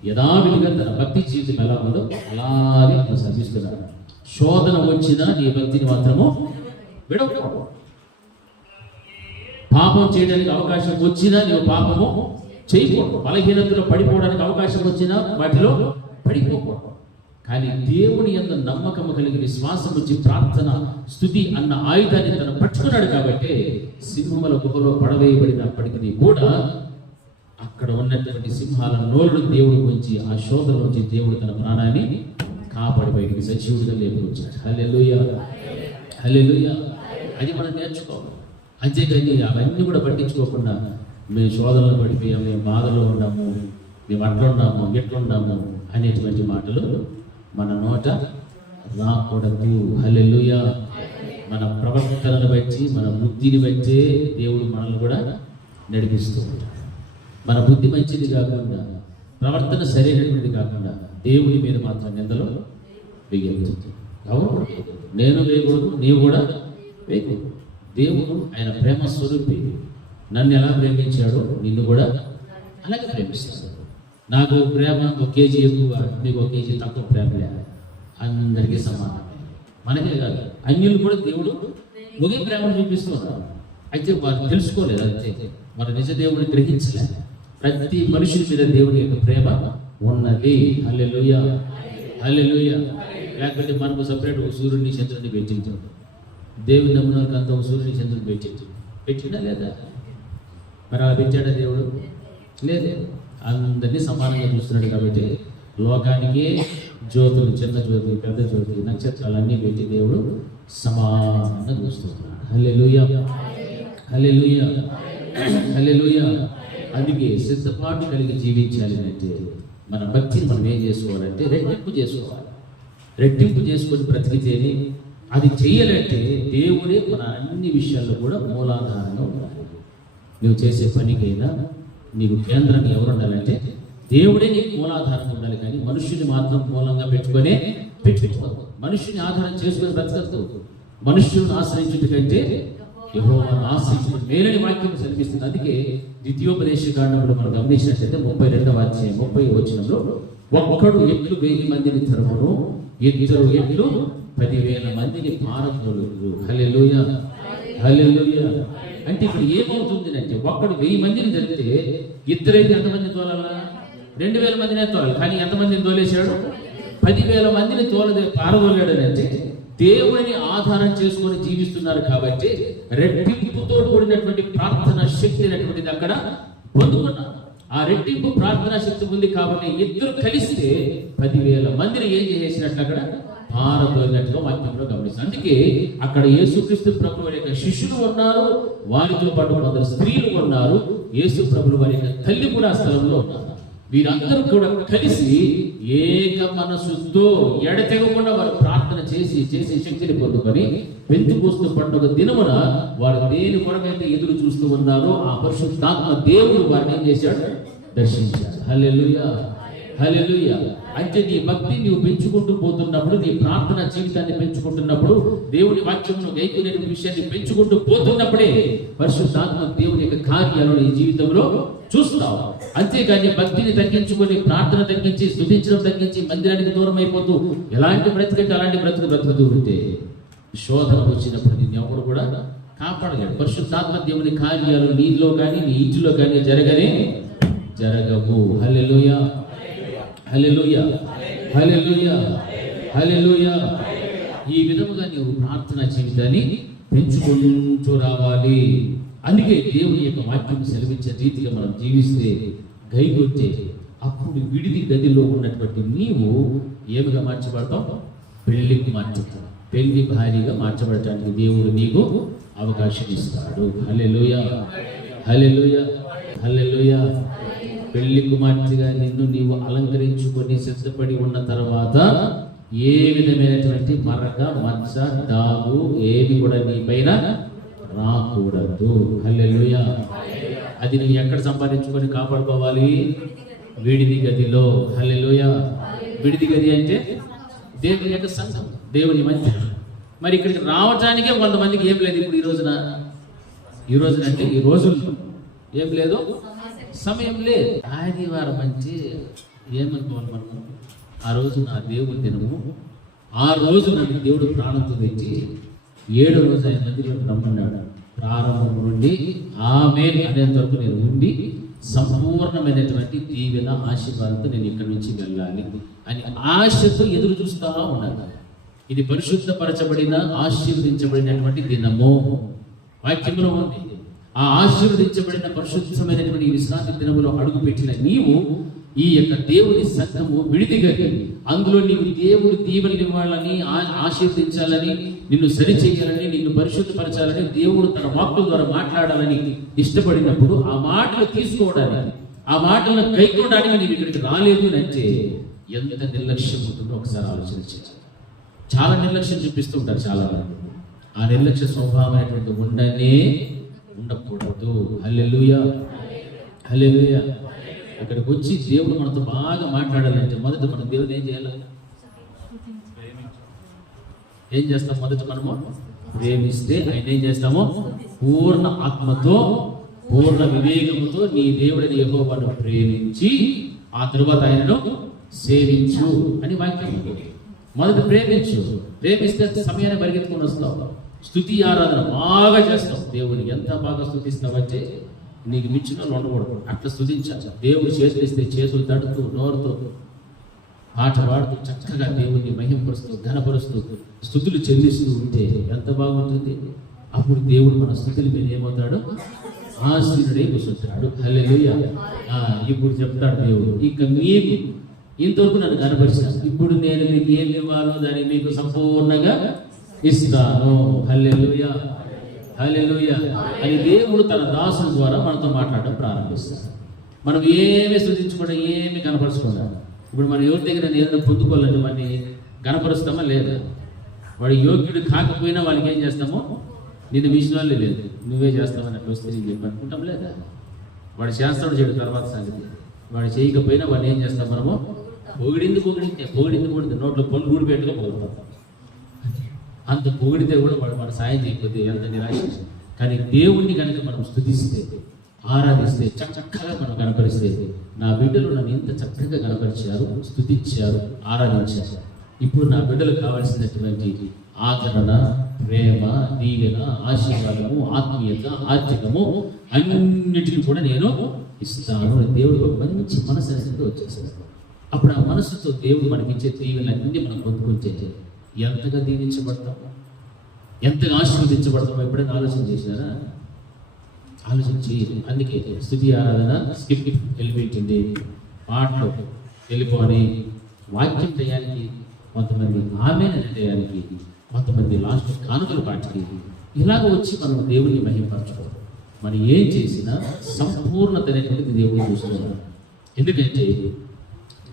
యథావిధిగా తన భక్తి జీవితం ఎలా ఉందో అలాగే కొనసాగిస్తున్నాడు. శోధన వచ్చినా నీ భక్తిని మాత్రము విడవకూడదు. పాపం చేయడానికి అవకాశం వచ్చినా నీవు పాపము చేయకూడదు. బలహీనతలో పడిపోవడానికి అవకాశం వచ్చినా వాటిలో పడిపోకూడదు. కానీ దేవుని యందు నమ్మకము కలిగి విశ్వాసం వచ్చి ప్రార్థన స్తుతి అన్న ఆయుధాన్ని తను పట్టుకున్నాడు కాబట్టి సింహముల గుహలో పడవేయబడినప్పటికీ కూడా అక్కడ ఉన్నటువంటి సింహాల నోరును దేవుడు గురించి ఆ శోధన నుంచి దేవుడు తన ప్రాణాన్ని కాపాడి బయటికి సజీవుడిగా లేపుకొచ్చాడు. హల్లెలూయా, హల్లెలూయా. అది మనం నేర్చుకోవాలి. అంతేకాని అవన్నీ కూడా పట్టించుకోకుండా మేము శోధనలు పడిపోయాము, మేము బాధలో ఉన్నాము, మేము అట్లున్నాము ఎట్లున్నాము అనేటువంటి మాటలు మన నోట రాకూడదు. హల్లెలూయా. మన ప్రవర్తనను బట్టి, మన బుద్ధిని బట్టే దేవుడు మనల్ని కూడా నడిపిస్తూ ఉంటాడు. మన బుద్ధి మంచిది కాకుండా, ప్రవర్తన సరైనటువంటిది కాకుండా దేవుని మీద మాత్రం నిందలో వేయలేదు. అవును, నేను వేయకూడదు, నీవు కూడా వేయకూడదు. దేవుడు ఆయన ప్రేమ స్వరూపి. నన్ను ఎలా ప్రేమించాడో నిన్ను కూడా అలాగే ప్రేమిస్తాడు. నాకు ప్రేమ 1 కేజీ ఎక్కువ, నీకు 1 కేజీ తక్కువ ప్రేమ లేదు. అందరికీ సమానమే. మనకే కాదు, అన్యులు కూడా దేవుడు ఒకే ప్రేమను చూపిస్తున్నాడు. అయితే వారు తెలుసుకోలేదు. అంతే, మన నిజ దేవుడిని గ్రహించలేదు. ప్రతి మనుషుల మీద దేవుని యొక్క ప్రేమ ఉన్నది. హల్లెలూయా, హల్లెలూయా. లేకపోతే మనకు సపరేట్ ఒక సూర్యుడిని చంద్రుడిని పెట్టించాడు. దేవుని నమ్మునకు అంత ఒక సూర్యుని చంద్రుడిని పెట్టిండా లేదా? మరి అలా పెట్టాడా దేవుడు? లేదే. అందరినీ సమానంగా చూస్తున్నాడు. కాబట్టి లోకానికి జ్యోతులు, చిన్న జ్యోతి, పెద్ద జ్యోతి, నక్షత్రాలన్నీ పెట్టి దేవుడు సమానంగా చూస్తున్నాడు. హల్లెలూయా, హల్లెలూయా, హల్లెలూయా. అందుకే సిద్ధపాటు కలిగి జీవించాలి అంటే మన భక్తిని మనం ఏం చేసుకోవాలంటే రెట్టింపు చేసుకోవాలి. రెట్టింపు చేసుకొని బ్రతికితేనే అది చెయ్యాలంటే దేవుడే మన అన్ని విషయాల్లో కూడా మూలాధారంగా ఉండాలి. నువ్వు చేసే పనికైనా నీకు కేంద్రంగా ఎవరు ఉండాలంటే దేవుడే నీకు మూలాధారంగా ఉండాలి. కానీ మనుషుని మాత్రం మూలంగా పెట్టుకోవాలి. మనుషుని ఆధారం చేసుకొని బ్రతకద్దు. మనుషులను ఆశ్రయించుట కంటే యెహోవాను ఆశ్రయించుట మేలని వాక్యం చదివిస్తుంది. అందుకే ద్వితీయోపదేశ కాండంలో మనం గమనించినట్లయితే 32వ అధ్యాయం 30వ వచనంలో ఒక్కడు ఎట్లు 1000 మందిని తరుమును, ఇద్దరు ఎట్లు 10,000 మందిని పారదోలుదురు. హల్లెలూయా, హల్లెలూయా. అంటే ఇప్పుడు ఏమవుతుంది అంటే ఒక్కడు 1000 మందిని జరిగితే ఇద్దరైతే ఎంతమందిని తోలాలా? 2000 మందినే తోలాలి. కానీ ఎంతమందిని తోలేశాడు? 10,000 మందిని పారదోలాడు. అంటే దేవుడిని ఆధారం చేసుకొని జీవిస్తున్నారు కాబట్టి రెట్టింపుతో కూడినటువంటి ప్రార్థన శక్తి అనేటువంటిది అక్కడ పొందుకున్నారు. ఆ రెట్టింపు ప్రార్థనా శక్తి ఉంది కాబట్టి ఇద్దరు కలిస్తే 10,000 మందిని ఏం చేసినట్లు అక్కడ పారదోలినట్టుగా వాక్యంలో గమనిస్తాం. అందుకే అక్కడ యేసుక్రీస్తు ప్రభువు యొక్క శిష్యులు ఉన్నారు, వారితో పాటు కొందరు స్త్రీలు ఉన్నారు, యేసు ప్రభువు వారి యొక్క తల్లి కూడా ఆ స్థలంలో ఉన్నారు. వీరందరూ కూడా కలిసి ఏక మనసుతో ఎడతెగకుండా వారు ప్రార్థన చేసి శక్తిని పొందుకొని పెంతెకొస్తు పండుగ దినమున వారు దేని కొరకైతే ఎదురు చూస్తూ ఉన్నారో ఆ పరిశుద్ధాత్మ దేవుడు వారిని ఏం చేశాడు? దర్శించాడు. హల్లెలూయా, హల్లెలూయా. అంటే నీ భక్తి నీవు పెంచుకుంటూ పోతున్నప్పుడు, నీ ప్రార్థన జీవితాన్ని పెంచుకుంటున్నప్పుడు, దేవుని వాక్యమును గైకొనే విషయాన్ని పెంచుకుంటూ పోతున్నప్పుడే పరిశుద్ధాత్మ దేవుని యొక్క కార్యాలను నీ జీవితంలో చూస్తావు. అంతేగాని భక్తిని తగ్గించుకొని, ప్రార్థన తగ్గించి, స్తుతించడం తగ్గించి, మందిరానికి దూరం అయిపోతూ ఎలాంటి బ్రతికంటే అలాంటి బ్రతుకుతూ ఉంటే శోధన వచ్చినప్పుడు నిన్ను ఎవరు కూడా కాపాడలేడు. పరిశుద్ధాత్మ దేవుని కార్యాలు నీలో కానీ నీ ఇంటిలో కానీ జరగవు. హల్లెలూయా, హల్లెలూయా, హల్లెలూయా, హల్లెలూయా. ఈ విధముగా నీవు ప్రార్థన జీవితాన్ని పెంచుకుంటూ రావాలి. అందుకే దేవుని యొక్క వాక్యం సెలవించే రీతిగా మనం జీవిస్తే, గైకొట్టే, అప్పుడు విడిది గదిలో ఉన్నటువంటి నీవు ఏమిగా మార్చబడతావు? పెళ్లికి మార్చబడతావు. పెళ్లి భారీగా మార్చబడటానికి దేవుడు నీకు అవకాశం ఇస్తాడు. హల్లెలూయా, హల్లెలూయా, హల్లెలూయా. పెళ్లి కుమార్తెగా నిన్ను నీవు అలంకరించుకొని సిద్ధపడి ఉన్న తర్వాత ఏ విధమైనటువంటి మరక, మచ్చ, దాగు ఏది కూడా నీ పైన రాకూడదు. హల్లెలూయా. అది నువ్వు ఎక్కడ సంపాదించుకొని కాపాడుకోవాలి? విడిది గదిలో. హల్లెలూయా. విడిది గది అంటే దేవుని యొక్క సంఘం, దేవుని మందిరం. మరి ఇక్కడికి రావటానికే కొంతమందికి ఏం లేదు. ఇప్పుడు ఈ రోజున అంటే ఈ రోజుల్లో ఏం లేదు, సమయం లేదు. ఆదివారం అంటే ఏమనుకోవాలి మనం? ఆ రోజు నా దేవుని దినము. ఆ రోజు నన్ను దేవుడు ప్రాణంతో పెట్టి 7వ రోజు ఆయన మందిరంలోకి రమ్మన్నాడు. ప్రారంభం నుండి ఆమేన్ అనేంత వరకు నేను ఉండి సంపూర్ణమైనటువంటి దీవెన ఆశీర్వాదంతో నేను ఇక్కడి నుంచి వెళ్ళాలి అని ఆశతో ఎదురు చూస్తా ఉన్నాను. ఇది పరిశుద్ధపరచబడిన, ఆశీర్వదించబడినటువంటి దినము. వాక్యంలో ఉంది. ఆ ఆశీర్వదించబడిన పరిశుద్ధమైనటువంటి ఈ విశ్రాంతి దినములో అడుగుపెట్టిన నీవు ఈ యొక్క దేవుని సంఘము విడిదిగా అందులో నీవు దేవుడు దీవెనలు ఇవ్వాలని, ఆశీర్వదించాలని, నిన్ను సరిచేయాలని, నిన్ను పరిశుద్ధపరచాలని దేవుడు తన వాక్కుల ద్వారా మాట్లాడాలని ఇష్టపడినప్పుడు ఆ మాటలు తీసుకోవడానికి, ఆ మాటలను కైకోవడానికి నీవు ఇక్కడికి రాలేదు అంటే ఎంత నిర్లక్ష్యం ఉంటుందో ఒకసారి ఆలోచించాలి. చాలా నిర్లక్ష్యం చూపిస్తూ ఉంటారు చాలా మంది. ఆ నిర్లక్ష్య స్వభావమైనటువంటి ఉండకూడదు. హల్లెలూయా, హల్లెలూయా. ఇక్కడికి వచ్చి దేవుడు మనతో బాగా మాట్లాడాలంటే మొదట మనం దేవుడు ఏం చేయాలి? ఏం చేస్తాం? మొదట మనము ప్రేమిస్తే ఆయన ఏం చేస్తామో పూర్ణ ఆత్మతో, పూర్ణ వివేకముతో నీ దేవుడిని యెహోవాను ప్రేమించి ఆ తరువాత ఆయనను సేవించు అని వాక్యం. మొదట ప్రేమించు. ప్రేమిస్తే సమయాన్ని పరిగెత్తుకొని వస్తావు. స్తుతి ఆరాధన బాగా చేస్తావు. దేవుని ఎంత బాగా స్తుతిస్తావంటే నీకు మించిన ఉండకూడదు. అట్లా స్తుతించాలి. దేవుడు చేతులు ఇస్తే చేతులు తడుతూ, నోరుతో పాట పాడుతూ చక్కగా దేవుణ్ణి మహింపరుస్తూ, ఘనపరుస్తూ, స్తుతులు చెల్లిస్తూ ఉంటే ఎంత బాగుంటుంది. అప్పుడు దేవుడు మన స్తుతుల మీద ఏమవుతాడు? ఆశీనుడై కూర్చుంటాడు. హల్లెలూయా. ఇప్పుడు చెప్తాడు దేవుడు, ఇక మీకు ఇంతవరకు నన్ను కనపరిచాను, ఇప్పుడు నేను మీకు ఏమి ఇవ్వాలో దాన్ని మీకు సంపూర్ణంగా ఇస్తాను. హల్లెలూయా, హల్లెలూయా అని దేవుడు తన దాసుల ద్వారా మనతో మాట్లాడడం ప్రారంభిస్తాడు. మనం ఏమి స్తుతించకుండా, ఏమి కనపరచకుండా, ఇప్పుడు మన ఎవరి దగ్గర ఏదైనా పొందుకోవాలంటే వాడిని కనపరుస్తామా లేదా? వాడు యోగ్యుడు కాకపోయినా వాడికి ఏం చేస్తామో, నిన్ను మిషన్ వాళ్ళే లేదు, నువ్వే చేస్తామని అట్లా వస్తే చెప్పి అనుకుంటాం లేదా? వాడు చేస్తాడు చెడు తర్వాత సంగతి. వాడు చేయకపోయినా వాడిని ఏం చేస్తాం మనము? పొగిడింది నోట్లో పళ్ళు కూడా పెట్టుగా పొగుడతాం. అంత పొగిడితే కూడా వాడు మన సాయం చేయకపోతే ఎంత నిరాశ. కానీ దేవుణ్ణి కనుక మనం స్తుతిస్తే, ఆరాధిస్తే, చక్కగా మనం కనపరిస్తే, నా బిడ్డలు నన్ను ఇంత చక్కగా కనపరిచారు, స్తుతించారు, ఆరాధించారు. ఇప్పుడు నా బిడ్డలకు కావాల్సినటువంటి ఆదరణ, ప్రేమ, దీవెన, ఆశీర్వాదము, ఆత్మీయత, ఆర్థికము అన్నిటిని కూడా నేను ఇస్తాను. దేవుడికి ఒక మంచి మనసు అనేది వచ్చేస్తాడు. అప్పుడు ఆ మనసుతో దేవుడు మనకిచ్చే దీవెనలన్నీ మనం పొందుకుంటే ఎంతగా దీవించబడతాం, ఎంతగా ఆశీర్వదించబడతాం ఎప్పుడైనా ఆలోచన చేసినారా? ఆలోచన చేయదు. అందుకే స్తుతి ఆరాధన స్కిప్ వెళ్ళిపోయింది, పాటలు వెళ్ళిపోని, వాక్యం టయానికి కొంతమంది, ఆమె టయానికి కొంతమంది, లాస్ట్ కానుకల పాటికి ఇలాగ వచ్చి మనం దేవుడిని మహిమపరచుకోవాలి. మనం ఏం చేసినా సంపూర్ణత అనేటువంటిది దేవుడు చూస్తున్నాడు. ఎందుకంటే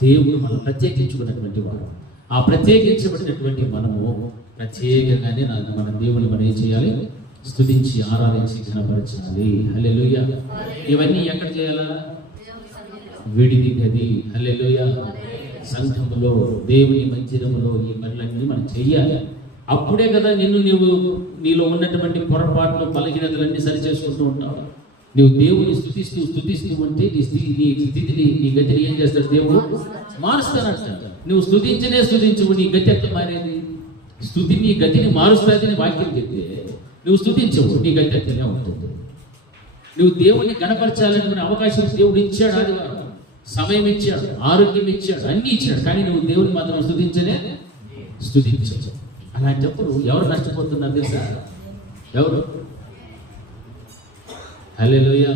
దేవుడు మనం ప్రత్యేకించుకున్నటువంటి వాడు. ఆ ప్రత్యేకించబడినటువంటి మనము ప్రత్యేకంగానే మన దేవుని మనం ఏం చేయాలి? స్తుతించి, ఆరాధించి, ఘనపరచాలి. హల్లెలూయా. ఇవన్నీ ఎక్కడ చేయాలా? విడిది గది. హల్లెలూయా. సంఘములో, దేవుని మందిరములో ఈ పనులన్నీ మనం చెయ్యాలి. అప్పుడే కదా నీలో ఉన్నటువంటి పొరపాట్లు, బలహీనతలన్నీ సరి చేసుకుంటూ ఉంటావు. నువ్వు దేవుని స్తుతిస్తూ ఉంటే నీ స్థితిని, నీ గతిని ఏం చేస్తాడు? దేవుడు మారుస్తానంట. నువ్వు స్తుతించవు, నీ గతి ఎట్లా మారేది? స్తుతి నీ గతిని మారుస్తాదని వాక్యం చెప్తే నువ్వు స్తుతించవు, నీ గతి ఎట్లనే ఉంటుంది. నువ్వు దేవుణ్ణి గణపరచాలనుకునే అవకాశం దేవుడు ఇచ్చాడు, ఆదివారం సమయం ఇచ్చాడు, ఆరోగ్యం ఇచ్చాడు, అన్ని ఇచ్చాడు. కానీ నువ్వు దేవుని మాత్రం స్తుతించవు. అలాంటప్పుడు ఎవరు నష్టపోతున్నారు తెలుసా? ఎవరు? హల్లెలూయా,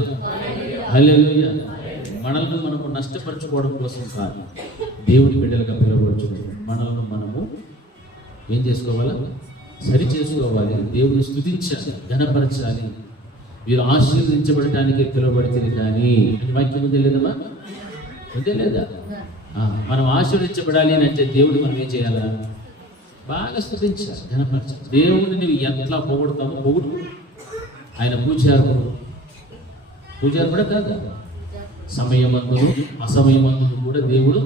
హల్లెలూయా. మనము నష్టపరచుకోవడం కోసం కాదు, దేవుని బిడ్డలుగా పిలువబడుచుకోవాలి. మనము ఏం చేసుకోవాలా? సరి చేసుకోవాలి. దేవుని స్తుతించాలి, ఘనపరచాలి. మీరు ఆశీర్వదించబడటానికి పిలువబడితే కానీ వాక్యం ఉందే లేదమ్మా? ఉందే లేదా? మనం ఆశీర్వదించబడాలి అని అంటే దేవుడు మనం ఏం చేయాలా? బాగా స్తుతించాలి, ఘనపరచాలి. దేవుడిని నువ్వు ఎట్లా పొగుడుతామో పొగుడు. ఆయన పూజారు కూడా కాదు, సమయమందును అసమయమందును కూడా దేవుడు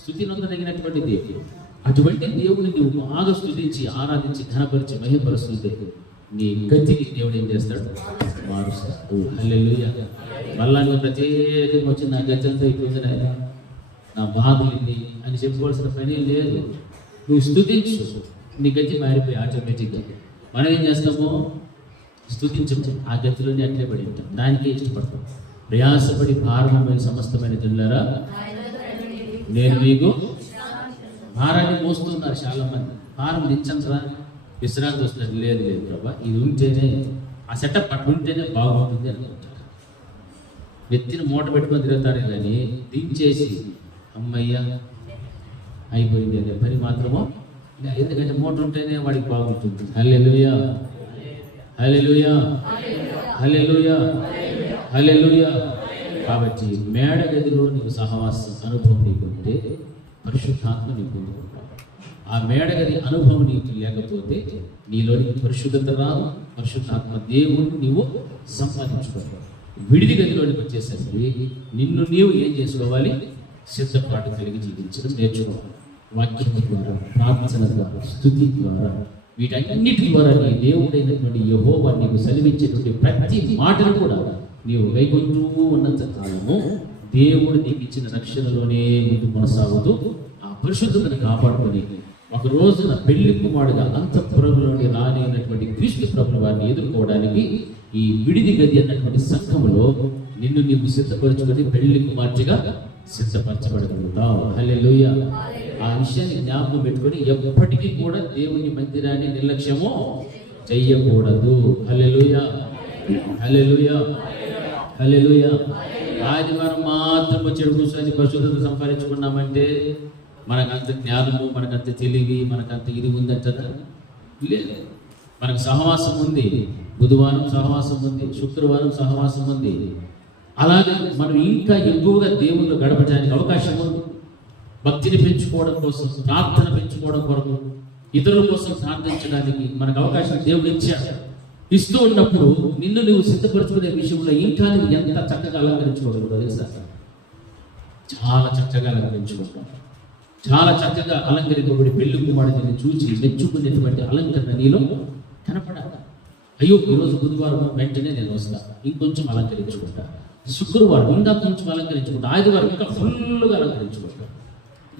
స్తుతి నొందదగినటువంటి దేవుడు. అటువంటి దేవుని నువ్వు బాగా స్తుతించి, ఆరాధించి, ఘనపరిచి, మహిమపరుస్తుంటే నీ గతిని దేవుడు ఏం చేస్తాడు? మారుస్తాడు. హల్లెలూయా. మళ్ళా నువ్వు ప్రత్యేకంగా వచ్చి నా గతి అంతా అయిపోయింది, నా బాధలు ఇన్ని అని చెప్పుకోవాల్సిన పని లేదు. నువ్వు స్తుతించు, నీ గతి మారిపోయి ఆటోమేటిక్గా. మనం ఏం చేస్తామో స్తుతించము, ఆ గతిలోనే అట్లే పడి ఉంటాం, దానికే ఇష్టపడతాం. ప్రయాసపడి భారమైన సమస్తమైన జనులారా నేను మీకు భారాన్ని మోస్తున్నారు. చాలా మంది భారం దించండి రా, విశ్రాంతి వస్తున్నారు. లేదు ప్రభా, ఇది ఉంటేనే ఆ సెటప్ అట్లుంటేనే బాగుంటుంది అనుకుంటారు. నెత్తిన మూట పెట్టుకొని తిరుగుతారు కానీ దించేసి అమ్మయ్య అయిపోయింది అనే పని మాత్రమో, ఎందుకంటే మూట ఉంటేనే వాడికి బాగుంటుంది. హల్లెలూయా, హల్లెలూయా, హల్లెలూయా, హల్లెలూయా. కాబట్టి మేడ గదిలో నీకు సహవాసం అనుభవం నీకుంటే పరిశుద్ధాత్మ నీకు పొందుకుంటావు. ఆ మేడగది అనుభవం నీకు లేకపోతే నీలోని పరిశుద్ధత రాదు, పరిశుద్ధాత్మ దేవుడిని నీవు సంపాదించుకోవాలి. విడిది గదిలోనికి వచ్చేసరికి నిన్ను నీవు ఏం చేసుకోవాలి? సిద్ధపాటు కలిగి జీవించడం నేర్చుకోవాలి. వాక్యం ద్వారా, ప్రార్థన ద్వారా, స్తుతి ద్వారా, వీటన్నిటి ద్వారా నీ దేవుడైనటువంటి యెహోవా నీకు సెలవించేటువంటి ప్రతి మాటను కూడా నీవు వైకుంటూ ఉన్నంత కాలము దేవుడు నీకు ఇచ్చిన రక్షణలోనే ముందు కొనసాగుతూ ఆ పరిశుద్ధతను కాపాడుకొని ఒక రోజున పెళ్లి కుమారుడుగా అంతఃపురంలోని రానైనటువంటి క్రీస్తు ప్రభుల వారిని ఎదుర్కోవడానికి ఈ విడిది గది అన్నటువంటి సంఘములో నిన్ను నీవు సిద్ధపరచుకొని పెళ్లి కుమార్తెగా సిద్ధపరచబడగలుగుతావు. హల్లెలూయా. ఆ విషయాన్ని జ్ఞాపకం పెట్టుకొని ఎప్పటికీ కూడా దేవుని మందిరాన్ని నిర్లక్ష్యము చెయ్యకూడదు. హల్లెలూయా, హల్లెలూయా, హల్లెలూయా. ఆదివారం మాత్రం చెడు కూర్చొని పరిశుద్ధత సంపాదించుకున్నామంటే మనకంత జ్ఞానము, మనకంత తెలివి, మనకంత ఇది ఉందంటారా? లేదు. మనకు సహవాసం ఉంది, బుధవారం సహవాసం ఉంది, శుక్రవారం సహవాసం ఉంది. అలాగే మనం ఇంకా ఎక్కువగా దేవుళ్ళు గడపడానికి అవకాశం ఉంది. భక్తిని పెంచుకోవడం కోసం, ప్రార్థన పెంచుకోవడం కొరకు, ఇతరుల కోసం ప్రార్థించడానికి మనకు అవకాశం దేవుడు ఇచ్చాడు. ఇస్తూ ఉన్నప్పుడు నిన్ను నువ్వు సిద్ధపరచుకునే విషయంలో ఇంకా నువ్వు ఎంత చక్కగా అలంకరించుకోగలవు తెలుసా? చాలా చక్కగా అలంకరించుకుంటాం. చాలా చక్కగా అలంకరింపబడి పెళ్లి కుమారుడిని చూచి మెచ్చుకునేటువంటి అలంకరణ నీలో కనపడాలి. అయ్యో ఈరోజు బుధవారం వెంటనే నేను వస్తా, ఇంకొంచెం అలంకరించుకుంటా. శుక్రవారం ఇంకా కొంచెం అలంకరించుకుంటా, ఆదివారం ఇంకా ఫుల్గా అలంకరించుకుంటా.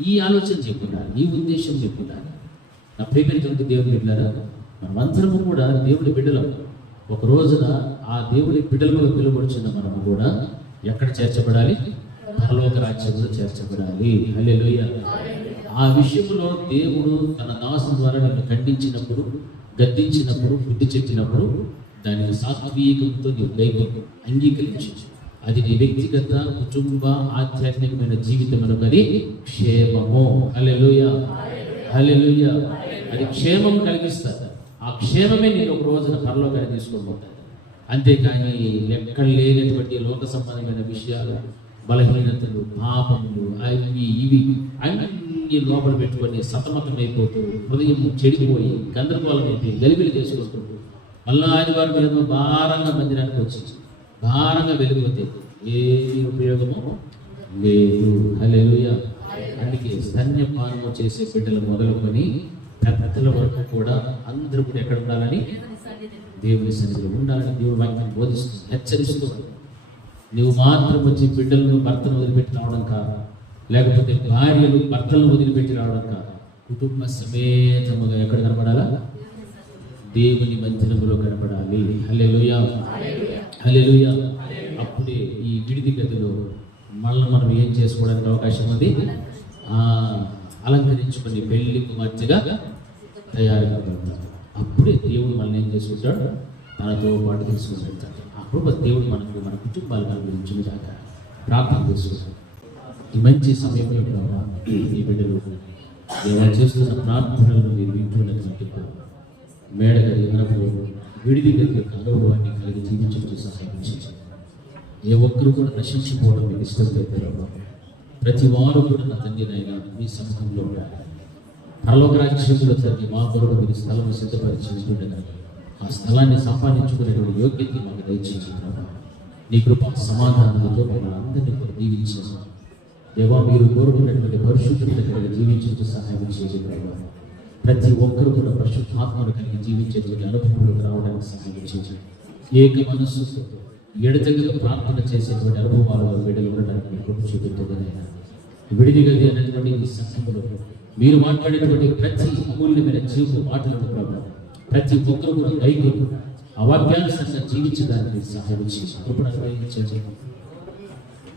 ఈ ఆలోచన చెప్పుకుంటా, ఈ ఉద్దేశం చెప్పుకుంటా. నా ప్రియమైనటువంటి దేవుని బిడ్డలారా, మనమందరము కూడా దేవుడి బిడ్డలం. ఒక రోజున ఆ దేవుడి బిడ్డలుగా పిలువబడుచున్న మనము కూడా ఎక్కడ చేర్చబడాలి? పరలోక రాజ్యంలో చేర్చబడాలి. హల్లెలూయా. ఆ విషయంలో దేవుడు తన దాసుని ద్వారా నిన్ను ఖండించినప్పుడు, గద్దించినప్పుడు, బుద్ధి చెప్పినప్పుడు దానికి సాత్వికంతో నీవు దైవం అంగీకరించి అది నీ వ్యక్తిగత, కుటుంబ, ఆధ్యాత్మికమైన జీవితంలో అది క్షేమము. హల్లెలూయా, హల్లెలూయా. అది క్షేమం కలిగిస్తుంది. ఆ క్షేమమే నేను ఒక రోజున పరలోకాన్ని తీసుకోబోతాను. అంతేకాని ఎక్కడ లేనటువంటి లోక సంబంధమైన విషయాలు, బలహీనతలు, పాపములు, అవి ఇవి అన్ని లోపల పెట్టుకొని సతమతమైపోతూ, హృదయం చెడిపోయి, గందరగోళం అయిపోయి, గలిబిలి చేసుకుంటూ మళ్ళా ఆదివారం ఏదో భారంగా మందిరానికి వచ్చి భారంగా వెలిగిపోతే ఏమి ఉపయోగము లేదు. హల్లెలూయా. అందుకే స్తన్యపానము చేసే బిడ్డలు మొదలుకొని పెద్దల వరకు కూడా అందరూ కూడా ఎక్కడ ఉండాలని? దేవుని సన్నిధిలో ఉండాలని దేవుడు వాక్యం బోధిస్తుంది, హెచ్చరిస్తుంది. నువ్వు మాత్రం వచ్చి బిడ్డలను భర్తను వదిలిపెట్టి రావడం కాదు, లేకపోతే భార్యలు భర్తలను వదిలిపెట్టి రావడం కాదు. కుటుంబ సమేతముగా ఎక్కడ కనపడాలా? దేవుని మందిరములో కనపడాలి. హల్లెలూయా, హల్లెలూయా. అప్పుడే ఈ విడిది గదిలో మళ్ళీ మనం ఏం చేసుకోవడానికి అవకాశం ఉంది? అలంకరించుకొని పెళ్లి కుమార్తెగా తయారు కాబడతాం. అప్పుడే దేవుడు మనల్ని ఏం చేసుకుంటాడు? తనతో పాటు తీసుకుని వెళ్తాడు. అప్పుడు దేవుడు మనకు, మన కుటుంబాలు గురించి ప్రార్థన చేసుకుంటాడు. ఈ మంచి సమయంలో ఈ బిడ్డలు దేవుడు చేస్తున్న ప్రార్థనలను మీరు వింటున్నటువంటి మేడగది అనుభవం, విడిది గది యొక్క అనుభవాన్ని కలిగి జీవించడం సహాయం చేయండి. ఏ ఒక్కరు కూడా నశించిపోవడం మీకు ఇష్టం లేదు. ప్రతి వారు కూడా నా తండ్రినైనా మీ సముఖంలో ఉండాలి. పరలోక రాజ్యంలో తండ్రి మా కొరకు మీరు స్థలం సిద్ధపరిచి ఆ స్థలాన్ని సంపాదించుకునేటువంటి యోగ్యత మాకు దయచేసి నీ కృప సమాధానంతో మమ్మల్ని అందరినీ కూడా దీవించాము. దేవా, మీరు కోరుకున్నటువంటి పరిశుద్ధత కలిగి జీవించే సహాయం చేయగలరు. ప్రతి ఒక్కరు కూడా పరిశుద్ధాత్మను కలిగి జీవించేటువంటి అనుభవంలోకి రావడానికి సహాయం చేయండి. ఏక మనస్సు ఎడతెగక ప్రార్థన చేసేటువంటి అనుభవాలలో బిడ్డలు ఉండడానికి మీరు కృప చూపెట్టేదైనా విడిది గది అనేటువంటి ఈ సంఘంలో మీరు మాట్లాడేటువంటి ప్రతి అమూల్యమైన జీవిత మాటలను ప్రభావం ప్రతి ఒక్కరు కూడా దైవం ఆ వాక్యానుసారంగా జీవించడానికి సహాయం చేసి కృపను అనుగ్రహించండి.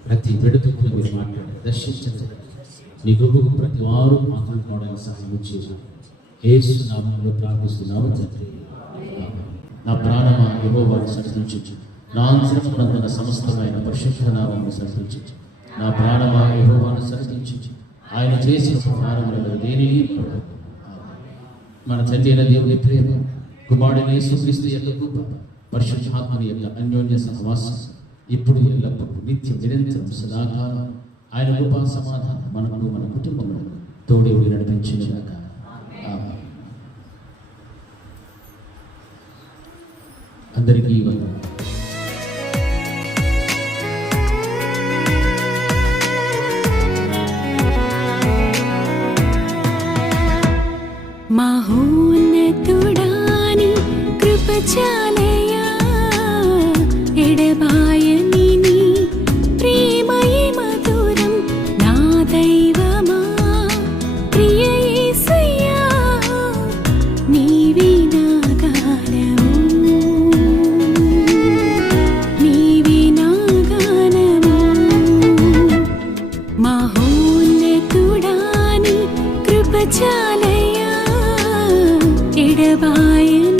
ప్రతి బిడ్డతో కూడా మీరు మాట్లాడి దర్శించండి. నీ కృపకు ప్రతి వారు మాటలు కావడానికి సహాయం చేసి యేసు నామములో ప్రార్థిస్తున్నాము తండ్రి. నా ప్రాణమా యెహోవాను స్తుతించుచు, నా అంతరంగమున సమస్తమైన పరిశుద్ధ నామమును స్తుతించుచు. నా ప్రాణమా యెహోవాను స్తుతించుచు, ఆయన చేసిన ఉపకారములలో దేనిని మరవకు. మన తండ్రి అయిన దేవుని ప్రేమ, కుమారుడైన యేసుక్రీస్తు యొక్క కృప, పరిశుద్ధాత్మని యొక్క అన్యోన్య సహవాసం ఇప్పుడు ఎల్లప్పుడూ నిత్యం నిరంతరం సదాకాలం ఆయన కృపా సమాధానం మనకు మన కుటుంబములకు తోడే నడిపించుగాక. ఆమేన్. అందరికీ వందనాలు. మహోన్నతుడాని కృప చాలయా, ఎడబాయని నీ ప్రేమయే మధురం. నా దైవమా ప్రియ యేసయ్యా, నీవే నా గానము, నీవే నా గానము. మహోన్నతుడాని కృప చాలయా, ఎడబాయని